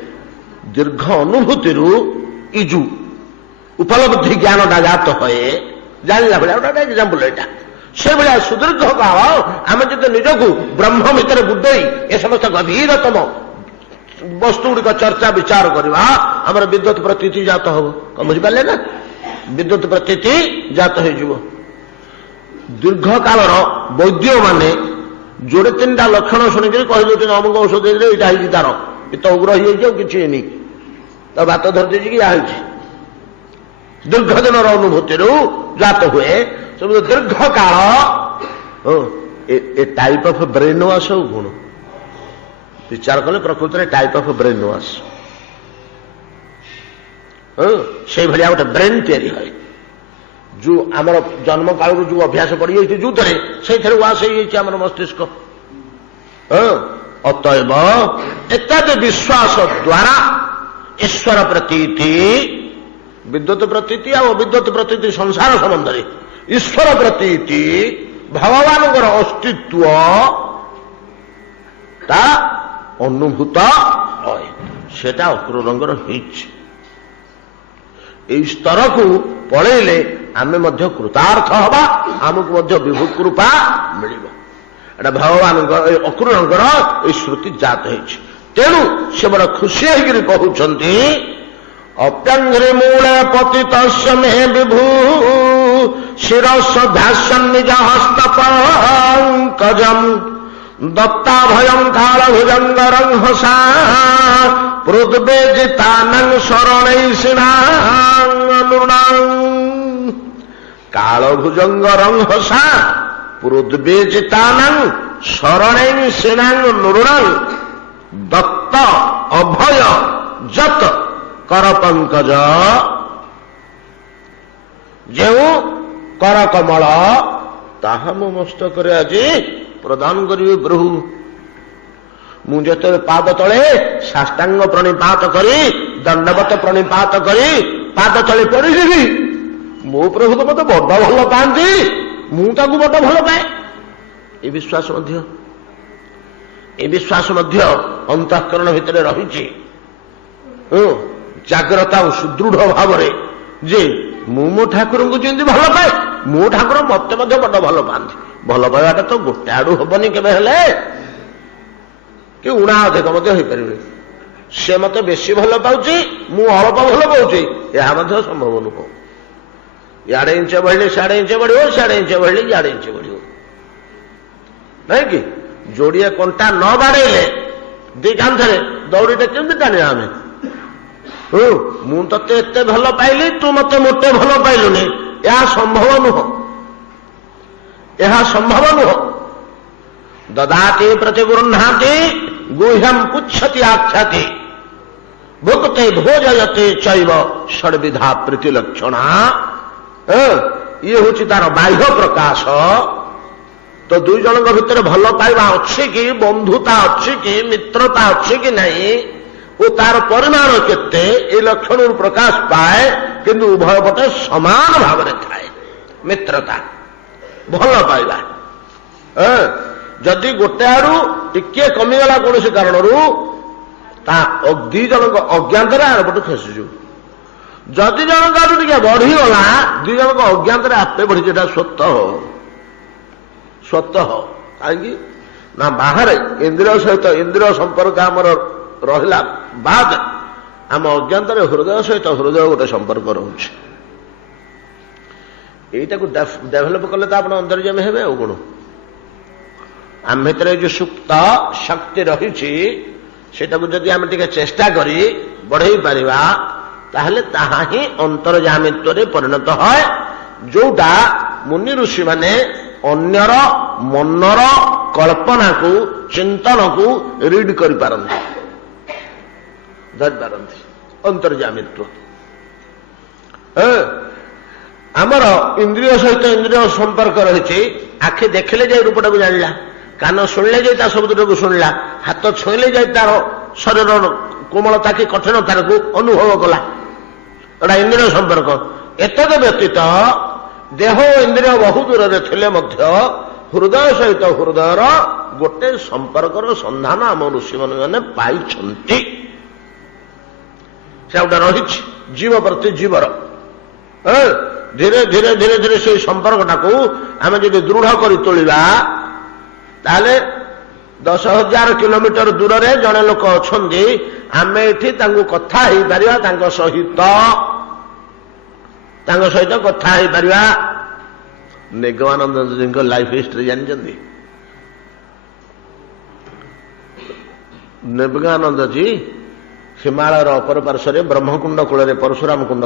ଦୀର୍ଘ ଅନୁଭୂତିରୁ ଇ ଯୋଉ ଉପଲବ୍ଧି ଜ୍ଞାନଟା ଜାତ ହୁଏ, ଜାଣିଲା ଭଳିଆ ଗୋଟେ ଏକ୍ସାମ୍ପଲ ଏଇଟା। ସେଭଳିଆ ସୁଦୀର୍ଘ କାଳ ଆମେ ଯଦି ନିଜକୁ ବ୍ରହ୍ମ ଭିତରେ ବୁଡେଇ ଏ ସମସ୍ତ ଗଭୀରତମ ବସ୍ତୁ ଗୁଡ଼ିକ ଚର୍ଚ୍ଚା ବିଚାର କରିବା, ଆମର ବିଦ୍ୟୁତ ପ୍ରତୀତି ଜାତ ହବ। କଣ ବୁଝିପାରିଲେ ନା? ବିଦ୍ୟୁତ ପ୍ରତୀତି ଜାତ ହେଇଯିବ। ଦୀର୍ଘ କାଳର ବୈଦ୍ୟମାନେ ଯୋଡ଼େ 3ଟା ଲକ୍ଷଣ ଶୁଣିକିରି କହିଦେଉଛନ୍ତି ଅମୁକ ଔଷଧ ଦେଇଥିଲେ ଏଇଟା ହେଇଛି, ତାର ଏତ ଉଗ୍ର ହେଇଯାଇଛି, ଆଉ କିଛି ହେଇନି, ତା ବାତ ଧରିଦେଇଛି କି ୟା ହେଇଛି। दीर्घ दिन अनुभूति जात हुए सब दीर्घ काल ए टाइप ऑफ ब्रेन वाश गुण विचार कले प्रकृति में टाइप ऑफ ब्रेन वाश से भाया गोटे ब्रेन तैयारी है जो आम जन्म काल जो अभ्यास पड़ जाए जो से वास होमर मस्तिष्क अतएव एतद विश्वास द्वारा ईश्वर प्रतीति विद्युत प्रतीति आ अविद्युत प्रतीति संसार संबंध में ईश्वर प्रतीति भगवान अस्तित्व ता अनुभूत है सेटा अक्रूर रंगर स्तर को पलैले आमे मध्य कृतार्थ हवा आमको मध्य विभु कृपा मिल भगवान अक्रूर श्रुति जात है तेणु से बड़ा खुशी होकर कहते अप्यंघ्रि मूल पतित मे विभु शिरस भाष्यम निज हस्त पंकजम दत्ता भयं काल भुजंग रंहसा पृथ्वेजितानंग शरणैषिणां काल भुजंग रंहसा पृथ्वेजितानंग शरणैषिणां नृणां दत्त अभय जत कर पंकज जो कर कमल ताहा मो मस्तक आज प्रदान करिवे प्रभु मुझे पाद तले साष्टांग प्रणिपात करी दंडवत प्रणिपात करी पाद तले पड़ीदेवी मो प्रभु तो मत बड़ भल पाती मुझे बड़ भल पाए ये विश्वास अंतःकरण भितर रही जाग्रता और सुदृढ़ भाव जे मो ठाकुर को जमी भल पाए मो ठाकुर मत बड़ भल पाती भल पाइबाटा तो गोटे आड़ू हेनी के कि उणा अधिक हो पारे सी मत बेसी भल पाऊँच मु अल्प भल पाऊँच यह संभव नुह इे इंच बढ़ले साढ़े इंच बढ़ साढ़े इंच बढ़ले इे इंच बढ़ नहीं कि जोड़िए कंटा न बाड़े दी कांधे दौड़ीटे केमती टाणी आम मुझे एत भल पाइली तू मत मोटे भल पाइलुनि यह संभव नुह यह संभव नुह ददाति प्रतिगृह्णाति गुह्यम पुच्छति आख्याति भुक्ते भोजयते चैव षड्विधा प्रीतिलक्षणा ये हूँ तार बाह्य प्रकाश तो दुई जन भितर भल पाइबा अच्छी कि बंधुता अच्छी कि मित्रता अच्छी कि नहीं वो तार परिमाण केते ये लक्षण प्रकाश पाए किंतु उभय पटे समान भाव में थाए मित्रता भल पाइबा जदि गोटे आड़ू टिके कमीगला कौन कारण दी जन अज्ञात आरपटू खसीजु जदि जनक आड़ू टे बढ़ीगला दी जन अज्ञात आपे बढ़ी स्वतः कहीं ना बाहर इंद्रिय सहित इंद्रिय संपर्क आमर रहा बाद आम अज्ञात हृदय सहित हृदय गोटे संपर्क रोचे यहीटा को डेभलप कले तो आप अंतर्जामी हे कौन आम भर जो सुप्त शक्ति रही जदि आम टे चेष्टा करी बढ़ई पारिबा ताहले ताहा ही अंतर्जामित्व परिणत है जोटा मुनि ऋषि माने अन्यर मनर कल्पना को चिंतन को रीड कर अंतर्जामित्व आमर इंद्रिय सहित इंद्रिय संपर्क रही आखि देखले जाए रूपटा को जानला कान शुणिले जाए शब्दटा को शुणला हाथ छुईले जाए तार शरीर कोमलता कि कठिनता को अनुभव कला एटा इंद्रिय संपर्क एतद व्यतीत देह इंद्रिय बहु दूर थे हृदय सहित हृदयर गोटे संपर्कर संधान आम ऋषि मैंने पाई से गोटे रही जीव प्रति जीवर धीरे धीरे धीरे धीरे से संपर्कटा को आम जब दृढ़ कर तोलिबा ताले 10,000 किलोमीटर दूर रे जड़े लोक अच्छा आम एठी कथा हो पार सहित कथा हो पार निगमानंद जी लाइफ हिस्ट्री जानते निगमानंद जी हिमालय अपर पार्श्व ब्रह्मकुंड कूल परशुराम कुंड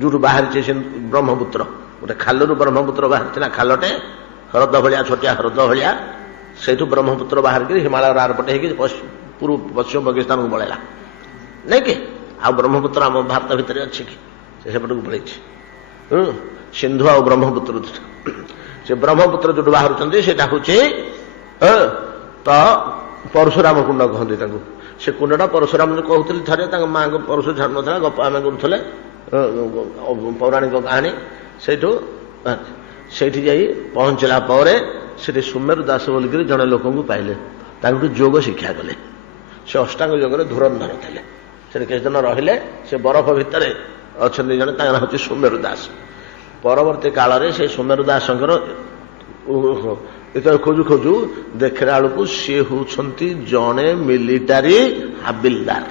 ଯୋଉଠୁ ବାହାରିଛି ସେ ବ୍ରହ୍ମପୁତ୍ର, ଗୋଟେ ଖାଲରୁ ବ୍ରହ୍ମପୁତ୍ର ବାହାରିଛି ନା, ଖାଲଟେ ହ୍ରଦ ଭଳିଆ, ଛୋଟିଆ ହ୍ରଦ ଭଳିଆ, ସେଇଠୁ ବ୍ରହ୍ମପୁତ୍ର ବାହାରିକି ହିମାଳୟର ଆରପଟେ ହେଇକି ପଶ୍ଚିମ ପାକିସ୍ତାନକୁ ପଳେଇଲା ନାଇଁ କି? ଆଉ ବ୍ରହ୍ମପୁତ୍ର ଆମ ଭାରତ ଭିତରେ ଅଛି କି? ସେ ସେପଟକୁ ପଳେଇଛି। ସିନ୍ଧୁ ଆଉ ବ୍ରହ୍ମପୁତ୍ର, ସେ ବ୍ରହ୍ମପୁତ୍ର ଯୋଉଠୁ ବାହାରୁଛନ୍ତି ସେଇଟା ହଉଛି ତ ପରଶୁରାମ କୁଣ୍ଡ କହନ୍ତି ତାଙ୍କୁ। ସେ କୁଣ୍ଡଟା ପରଶୁରାମ କହୁଥିଲି ଥରେ, ତାଙ୍କ ମାଆଙ୍କ ପରଶୁ ଛାଡୁ ନଥିଲା, ଗପ ଆମେ କରୁଥିଲେ, ପୌରାଣିକ କାହାଣୀ। ସେଇଠି ଯାଇ ପହଞ୍ଚିଲା ପରେ ସେଠି ସୁମେରୁ ଦାସ ବୋଲିକିରି ଜଣେ ଲୋକଙ୍କୁ ପାଇଲେ, ତାଙ୍କଠୁ ଯୋଗ ଶିକ୍ଷା କଲେ। ସେ ଅଷ୍ଟାଙ୍ଗ ଯୋଗରେ ଧୁରନ୍ଧର ଥିଲେ। ସେଠି କିଛି ଦିନ ରହିଲେ। ସେ ବରଫ ଭିତରେ ଅଛନ୍ତି ଜଣେ, ତାଙ୍କ ନାଁ ହଉଛି ସୁମେରୁ ଦାସ। ପରବର୍ତ୍ତୀ କାଳରେ ସେ ସୁମେରୁ ଦାସଙ୍କର ଯେତେବେଳେ ଖୋଜୁ ଖୋଜୁ ଦେଖିଲା ବେଳକୁ ସିଏ ହଉଛନ୍ତି ଜଣେ ମିଲିଟାରୀ ହାବିଲଦାର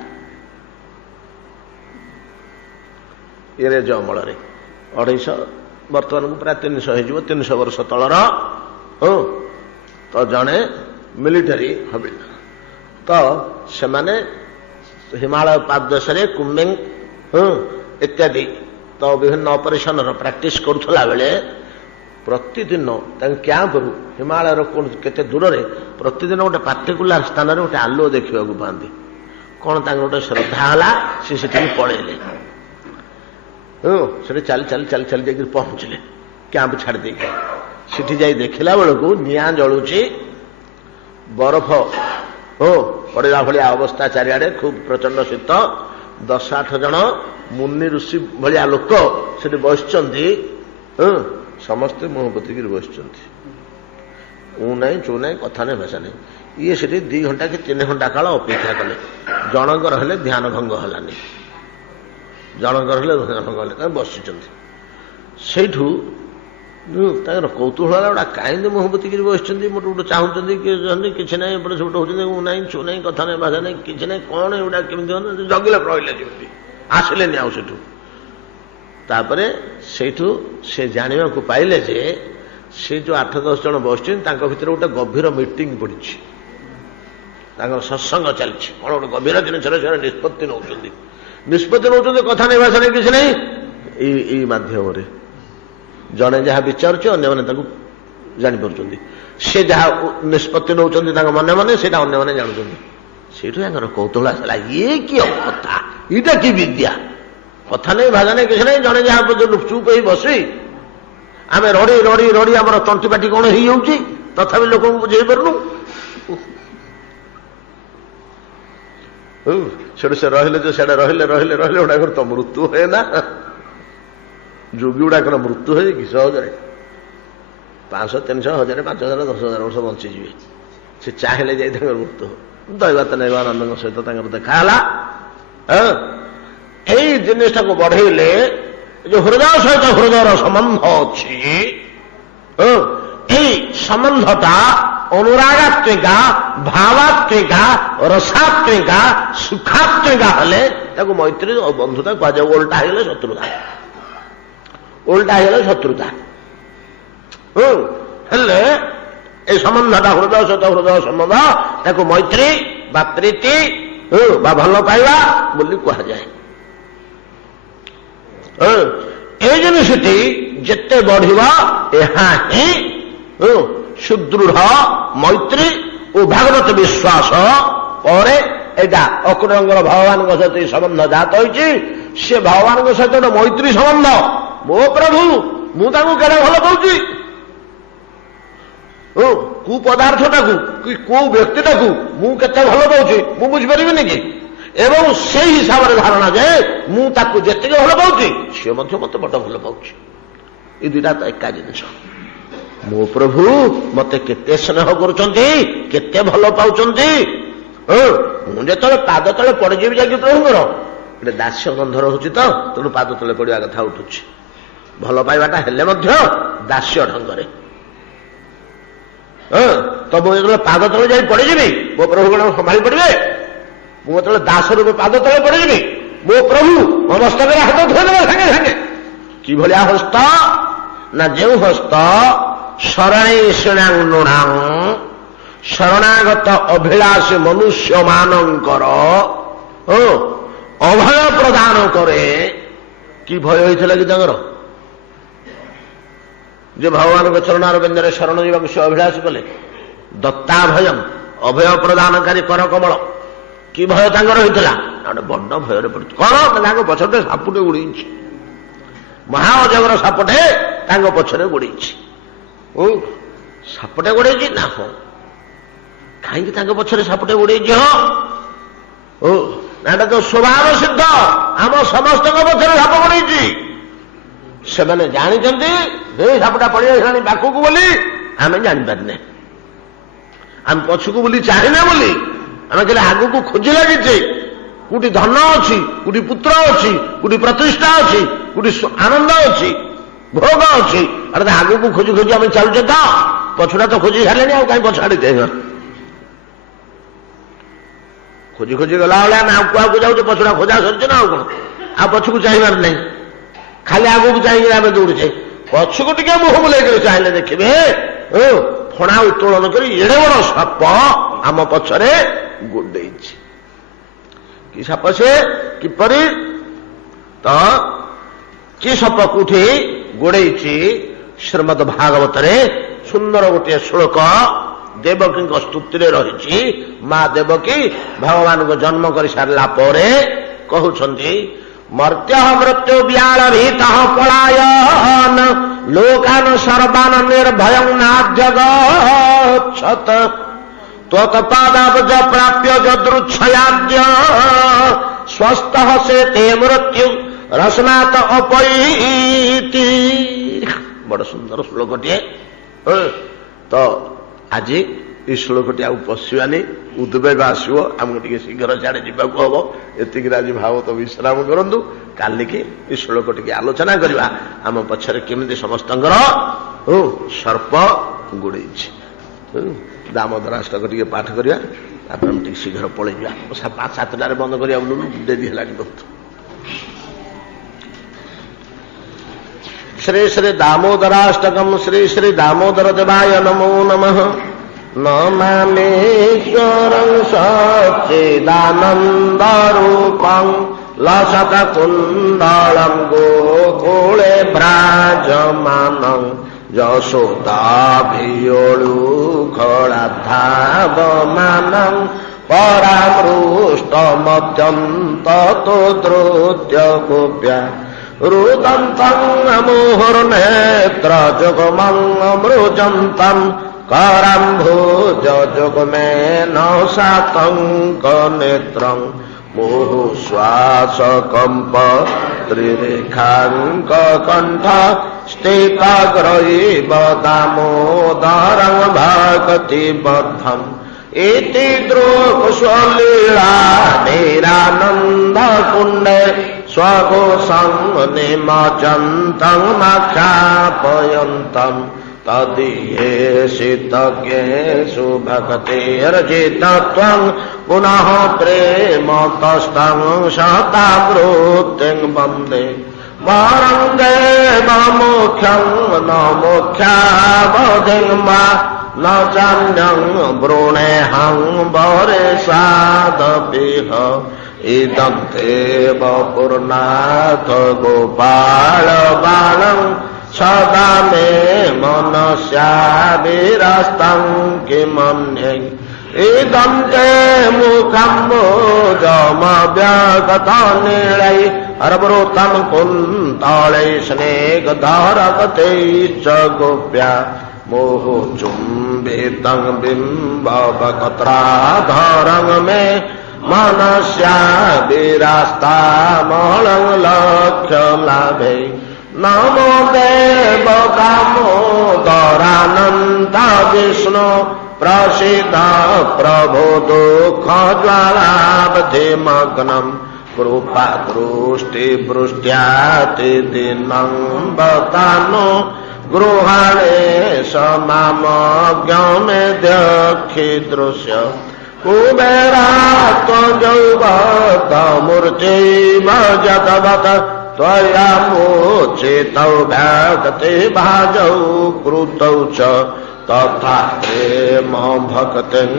ଇଂରେଜ ଅମଳରେ। 250 ବର୍ତ୍ତମାନକୁ ପ୍ରାୟ 300 ହେଇଯିବ, 300 ବର୍ଷ ତଳର ତ ଜଣେ ମିଲିଟାରୀ ହାବିଲଦାର। ତ ସେମାନେ ହିମାଳୟ ପାଦଦେଶରେ କୁମ୍ବିଂ ଇତ୍ୟାଦି ତ ବିଭିନ୍ନ ଅପରେସନର ପ୍ରାକ୍ଟିସ କରୁଥିଲା ବେଳେ ପ୍ରତିଦିନ ତାଙ୍କ କ୍ୟାମ୍ପରୁ ହିମାଳୟର କେତେ ଦୂରରେ ପ୍ରତିଦିନ ଗୋଟେ ପାର୍ଟିକୁଲାର ସ୍ଥାନରେ ଗୋଟେ ଆଲୁଅ ଦେଖିବାକୁ ପାଆନ୍ତି। କ'ଣ ତାଙ୍କର ଗୋଟେ ଶ୍ରଦ୍ଧା ହେଲା, ସେ ସେଠିକି ପଳେଇଲେ। ସେଠି ଚାଲି ଚାଲି ଚାଲି ଚାଲି ଯାଇକି ପହଞ୍ଚିଲେ କ୍ୟାମ୍ପ ଛାଡ଼ି ଦେଇକି। ସେଠି ଯାଇ ଦେଖିଲା ବେଳକୁ ନିଆଁ ଜଳୁଛି, ବରଫ ପଡ଼ିଲା ଭଳିଆ ଅବସ୍ଥା ଚାରିଆଡ଼େ, ଖୁବ୍ ପ୍ରଚଣ୍ଡ ଶୀତ। 10-8 ଜଣ ମୁନି ଋଷି ଭଳିଆ ଲୋକ ସେଠି ବସିଛନ୍ତି। ସମସ୍ତେ ମୁହଁ ପୋତିକିରି ବସିଛନ୍ତି। ନାହିଁ ଚୁ ନାହିଁ, କଥା ନାହିଁ, ଭାଷା ନାହିଁ। ଇଏ ସେଠି 2 ଘଣ୍ଟା କି 3 ଘଣ୍ଟା କାଳ ଅପେକ୍ଷା କଲେ। ଜଣଙ୍କର ହେଲେ ଧ୍ୟାନ ଭଙ୍ଗ ହେଲାନି, ଜଣଙ୍କର ହେଲେ ଧ୍ୟାନ ଭଙ୍ଗ ହେଲେ, ତାଙ୍କେ ବସିଛନ୍ତି। ସେଇଠୁ ତାଙ୍କର କୌତୁହଳ ହେଲା, ଗୋଟା କାହିଁକି ମୁହଁ ପୋତିକିରି ବସିଛନ୍ତି, ମୋଟେ ଗୋଟେ ଚାହୁଁଛନ୍ତି କିଛି ନାହିଁ, ଏପଟେ ସେପଟେ ହଉଛନ୍ତି, ନାହିଁ ଚୁ ନାହିଁ, କଥା ନାହିଁ, ଭାଷା ନାହିଁ, କିଛି ନାହିଁ, କ'ଣ ଏଗୁଡ଼ା କେମିତି ଜଗିଲେ ରହିଲେ ଯେମିତି, ଆସିଲେନି ଆଉ ସେଠୁ। ତାପରେ ସେଇଠୁ ସେ ଜାଣିବାକୁ ପାଇଲେ ଯେ ସେ ଯୋଉ 8-10 ଜଣ ବସିଛନ୍ତି ତାଙ୍କ ଭିତରେ ଗୋଟେ ଗଭୀର ମିଟିଂ ପଡ଼ିଛି, ତାଙ୍କର ସତ୍ସଙ୍ଗ ଚାଲିଛି, କ'ଣ ଗୋଟେ ଗଭୀର ଜିନିଷରେ ସେମାନେ ନିଷ୍ପତ୍ତି ନେଉଛନ୍ତି, କଥା ନାହିଁ, ଭାଷା ନାହିଁ, କିଛି ନାହିଁ। ଏଇ ମାଧ୍ୟମରେ ଜଣେ ଯାହା ବିଚାରୁଛି ଅନ୍ୟମାନେ ତାକୁ ଜାଣିପାରୁଛନ୍ତି। ସେ ଯାହା ନିଷ୍ପତ୍ତି ନେଉଛନ୍ତି ତାଙ୍କ ମନେ ମନେ, ସେଇଟା ଅନ୍ୟମାନେ ଜାଣୁଛନ୍ତି। ସେଇଠୁ ତାଙ୍କର କୌତୁହଳ ଆସିଲା, ଇଏ କି କଥା, ଏଇଟା କି ବିଦ୍ୟା, କଥା ନାହିଁ, ଭାଷା ନାହିଁ, କିଛି ନାହିଁ। ଜଣେ ଯାହା ଚୁପ୍ ହେଇ ବସି ଆମେ ରଡ଼ି ରଡ଼ି ରଡ଼ି ଆମର ତଣ୍ଟି ପାଟି କ'ଣ ହେଇଯାଉଛି, ତଥାପି ଲୋକଙ୍କୁ ବୁଝେଇ ପାରୁନୁ। ସେଠୁ ସେ ରହିଲେ ଯେ ସେଟା ରହିଲେ ଗୁଡ଼ାକର ତ ମୃତ୍ୟୁ ହୁଏ ନା, ଯୋଗୀ ଗୁଡ଼ାକର ମୃତ୍ୟୁ ହୁଏ କି ସହଜରେ? 500, 300, 1000, 5000, 10,000 ବର୍ଷ ବଞ୍ଚିଯିବେ। ସେ ଚାହିଁଲେ ଯାଇ ତାଙ୍କର ମୃତ୍ୟୁ। ଦୈବାତ ନୈବାନନ୍ଦଙ୍କ ସହିତ ତାଙ୍କର ଦେଖା ହେଲା। ଏଇ ଜିନିଷଟାକୁ ବଢେଇଲେ, ଯୋଉ ହୃଦୟ ସହିତ ହୃଦୟର ସମ୍ବନ୍ଧ ଅଛି, ଏଇ ସମ୍ବନ୍ଧଟା ଅନୁରାଗାତ୍ମିକା, ଭାବାତ୍ମିକା, ରସାତ୍ମିକା, ସୁଖାତ୍ମିକା ହେଲେ ତାକୁ ମୈତ୍ରୀ ଓ ବନ୍ଧୁତା କୁହାଯାଏ। ଓଲଟା ହେଇଗଲେ ଶତ୍ରୁତା। ହେଲେ এই সম্বন্ধটা হৃদয় সହିତ হৃদয় সম্বন্ধ, ତାକୁ ମୈତ୍ରୀ ବା ପ୍ରୀତି ବା ଭଲ ପାଇବା ବୋଲି କୁହାଯାଏ। এই ଜିନିଷଟି ଯେତେ ବଢିବ ଏହା ହିଁ ସୁଦୃଢ ମୈତ୍ରୀ ଓ ଭାଗବତ ବିଶ୍ୱାସ ପରେ ଏଇଟା ଅକୁରଙ୍ଗର ଭଗବାନଙ୍କ ସହିତ ସମ୍ବନ୍ଧ ଜାତ ହୋଇଛି। ସେ ଭଗବାନଙ୍କ ସହିତ ଗୋଟେ ମୈତ୍ରୀ ସମ୍ବନ୍ଧ। ମୋ ପ୍ରଭୁ, ମୁଁ ତାଙ୍କୁ କେଡ଼େ ଭଲ ପାଉଛି, କୋଉ ପଦାର୍ଥଟାକୁ କି କୋଉ ବ୍ୟକ୍ତିଟାକୁ ମୁଁ କେତେ ଭଲ ପାଉଛି ମୁଁ ବୁଝିପାରିବିନି କି? ଏବଂ ସେଇ ହିସାବରେ ଧାରଣା ଯେ ମୁଁ ତାକୁ ଯେତିକି ଭଲ ପାଉଛି ସିଏ ମଧ୍ୟ ମତେ ବଡ ଭଲ ପାଉଛି। ଏ ଦୁଇଟା ତ ଏକା ଜିନିଷ। ମୋ ପ୍ରଭୁ ମତେ କେତେ ସ୍ନେହ କରୁଛନ୍ତି, କେତେ ଭଲ ପାଉଛନ୍ତି। ମୁଁ ଯେତେବେଳେ ପାଦ ତଳେ ପଡିଯିବି ଯାଇକି ପ୍ରଭୁଙ୍କର, ଗୋଟେ ଦାସ୍ୟ ଗନ୍ଧ ରହୁଛି ତ, ତେଣୁ ପାଦ ତଳେ ପଡିବା କଥା ଉଠୁଛି। ଭଲ ପାଇବାଟା ହେଲେ ମଧ୍ୟ ଦାସ୍ୟ ଢଙ୍ଗରେ। ତ ମୁଁ ଯେତେବେଳେ ପାଦ ତଳେ ଯାଇ ପଡିଯିବି, ମୋ ପ୍ରଭୁ କଣ ସମ୍ଭାଳି ପଡିବେ? ମୁଁ ଯେତେବେଳେ ଦାସ ରୂପେ ପାଦ ତଳେ ପଡିଯିବି, ମୋ ପ୍ରଭୁ ମୋ ମସ୍ତକରେ ହାତ ଧୋଇଦେବେ ସାଙ୍ଗେ ସାଙ୍ଗେ। କିଭଳିଆ ହସ୍ତ ନା, ଯେଉଁ ହସ୍ତ ଶରଣୀ ଶୃଣାଙ୍ଗୁଣାଂ, ଶରଣାଗତ ଅଭିଳାଷୀ ମନୁଷ୍ୟ ମାନଙ୍କର ଅଭୟ ପ୍ରଦାନ କରେ। कि भय होता कि जे भगवान चरणार बिंदे शरण जावाक से अभिलाष कले दत्ता भयम अभय प्रदानकारी कर कमल कि भय होता बड़ भय कौन पछटे सापुटे उड़ी महाअजगर सापटे पछरे गोड़े सापटे गोड़े ना हो कहीं पछरे सापटे गोड़े ना तो स्वभाव सिद्ध आम समस्त पछरे साप गोड़े से जानी सापटा पड़ जाए पाखक बोली आम जापारे आम पछक बोली चाहिए बोली आम कहले आग को खोज लगे कोटी धन अच्छी कोटी पुत्र अच्छी कोटी प्रतिष्ठा अच्छी कोटी आनंद अच्छी भोग अच्छी अरे आग को खोजी खोजी आम चलुचे तो पछुड़ा तो खोजी सारे आ कहीं पछाड़ी दे खोजी खोजी गला भाया आम कुआ जाऊे पछुड़ा खोजा सर ना कौन आ पछक चाहिए नहीं खाली आग को चाहिए आम दौड़े पछक टे मुह बुलाई चाहिए देखिए फणा उत्तोलन कर एड़े बड़ साप आम पछरे गोड़े कि साप से किपरि तो कि साप कोठी गोड़े श्रीमद भागवत सुंदर गोटे श्लोक देवकी स्तुति रही माँ देवकी भगवान को जन्म कर सारा कहते मर्त्य मृत्यु व्याल भीत पलायन लोकान सर्वान निर्भय नाद्यगच्छत त्वत्पादाब्ज प्राप्य जदृच्छयाद्य स्वस्थ से ते मृत्यु रसनात अपैति बड़ सुंदर श्लोकटे तो आज ये श्लोकटी आउ पशिवानी उद्वेग आसो आमको टे शीघ्र सियाड़े जावाक हम एतिक आज भागवत विश्राम करूँ काली की ये श्लोक टी आलोचना करवा आम पछरे केमिति समस्त सर्प गोड़े दामोदर अष्टक टे पाठ करवा आम टे शीघ्र पलि जा 5-7 बंद कर डेरी है बहुत श्री श्री दामोदराष्टकम श्री श्री दामोदर देवाय नमो नमः नमामीश्वरं सच्चिदानन्दरूपं लसतकुण्डलं गोकुले भ्राजमानं यशोदाभियोळुखलाधावमानं परामृष्टमत्यन्ततो धृत्य गोप्या रुदन्तं मुहुर्नेत्र जुगमं मृजन्तं कराम्भुज जुगमेन सातङ्क नेत्रं मुहुश्वासकम्प त्रिरेखाङ्क कण्ठ स्थिताग्रैव दामोदरं भक्तिबद्धम् इति दृक्स्वलीला निरानन्दकुण्डे स्वघोषं निमज्जन्तं माख्यापयन्तम् तदीयेषितज्ञेषु भक्तिर्जितत्वं पुनः प्रेमतस्तं शतावृत्तिं वन्दे वरं देवमुख्यं न मुख्यावधिं वा न चान्यं वृणेऽहं वरेशादपिह इदं देव पूर्णाथ गोपाल बालं सदा मे मनस्याभिरस्तं किमन्ये इदं ते मुखम्बोजमव्यगतनीलै अर्वृतं कुन्तलै स्नेहधारकतैश्च गोप्या मोहचुम्बितं बिम्बवक्त्राधरं मे मनस्याभिरस्तामलं लक्ष्यलाभे नमो देव दामोदरानन्द विष्णु प्रसीद प्रभो दुःख ज्वालाब्धिमग्नं कृपा दृष्टिवृष्ट्यातिदिनं बतानो गृहाणे समामज्ञमेध्यक्षीदृश्य कुबेरात्मजौवतमूर्तिव जगवत त्वया मोचितौ भक्ति भाजौ कृतौ च तथा प्रेम भक्तिं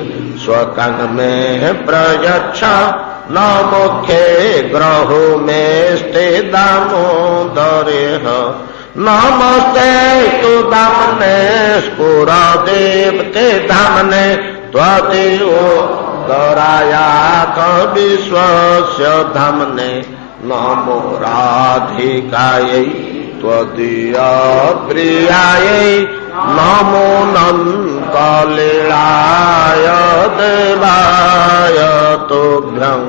स्वकं मे प्रयच्छ न मुखे ग्रहो में स्ते दामोदरे नमस्ते तु दामने स्फुरा देवते धामने त्वदियो दरायाथ विश्वस्य धामने नमो राधिकायै त्वदीया प्रियायै नमो नन्दलीलाय देवाय तुभ्यं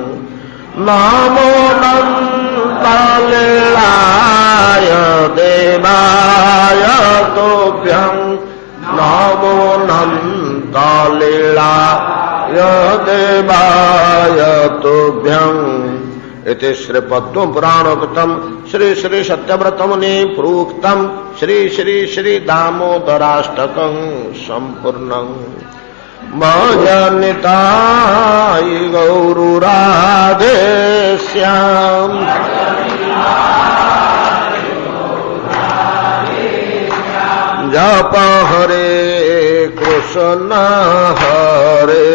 नमो नन्दलीलाय देवाय तुभ्यं नमो नन्दलीलाय देवाय तुभ्यं। इति श्री पद्म पुराणोक्तम श्री श्री सत्यव्रत मुनि प्रोक्तम श्री श्री श्री दामोदराष्टकं संपूर्णं। भजनिताय गौरु राधे श्याम जप हरे कृष्ण हरे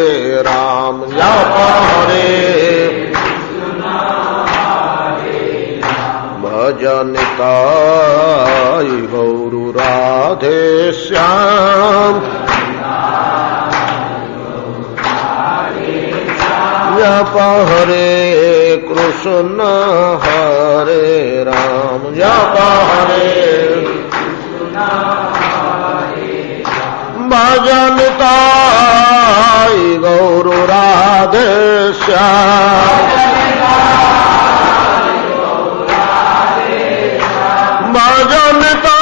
राम जप हरे भजनिताय गौरु राधे श्याम जप हरे कृष्ण हरे राम जप हरे भजनिताय गौरु राधे श्याम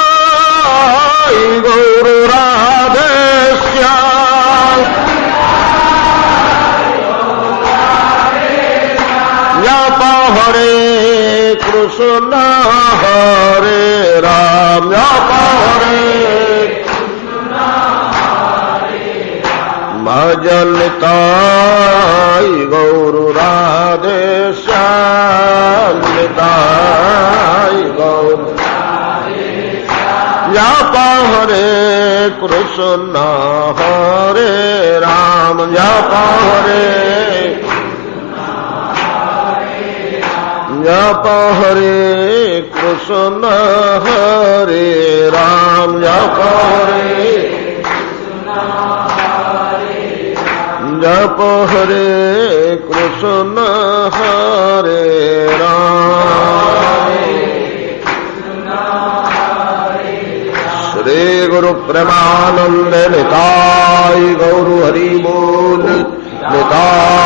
भजनिताय गौरु राधे श्याम जप हरे कृष्ण हरे राम जप हरे भजनिताय गौरु राधे श्याम निताय गौर जप हरे कृष्ण हरे राम जप हरे जप हरे कृष्ण हरे राम जप हरे जप हरे कृष्ण हरे राम। श्री गुरु प्रेमानंद निताय गौर हरि बोल निताय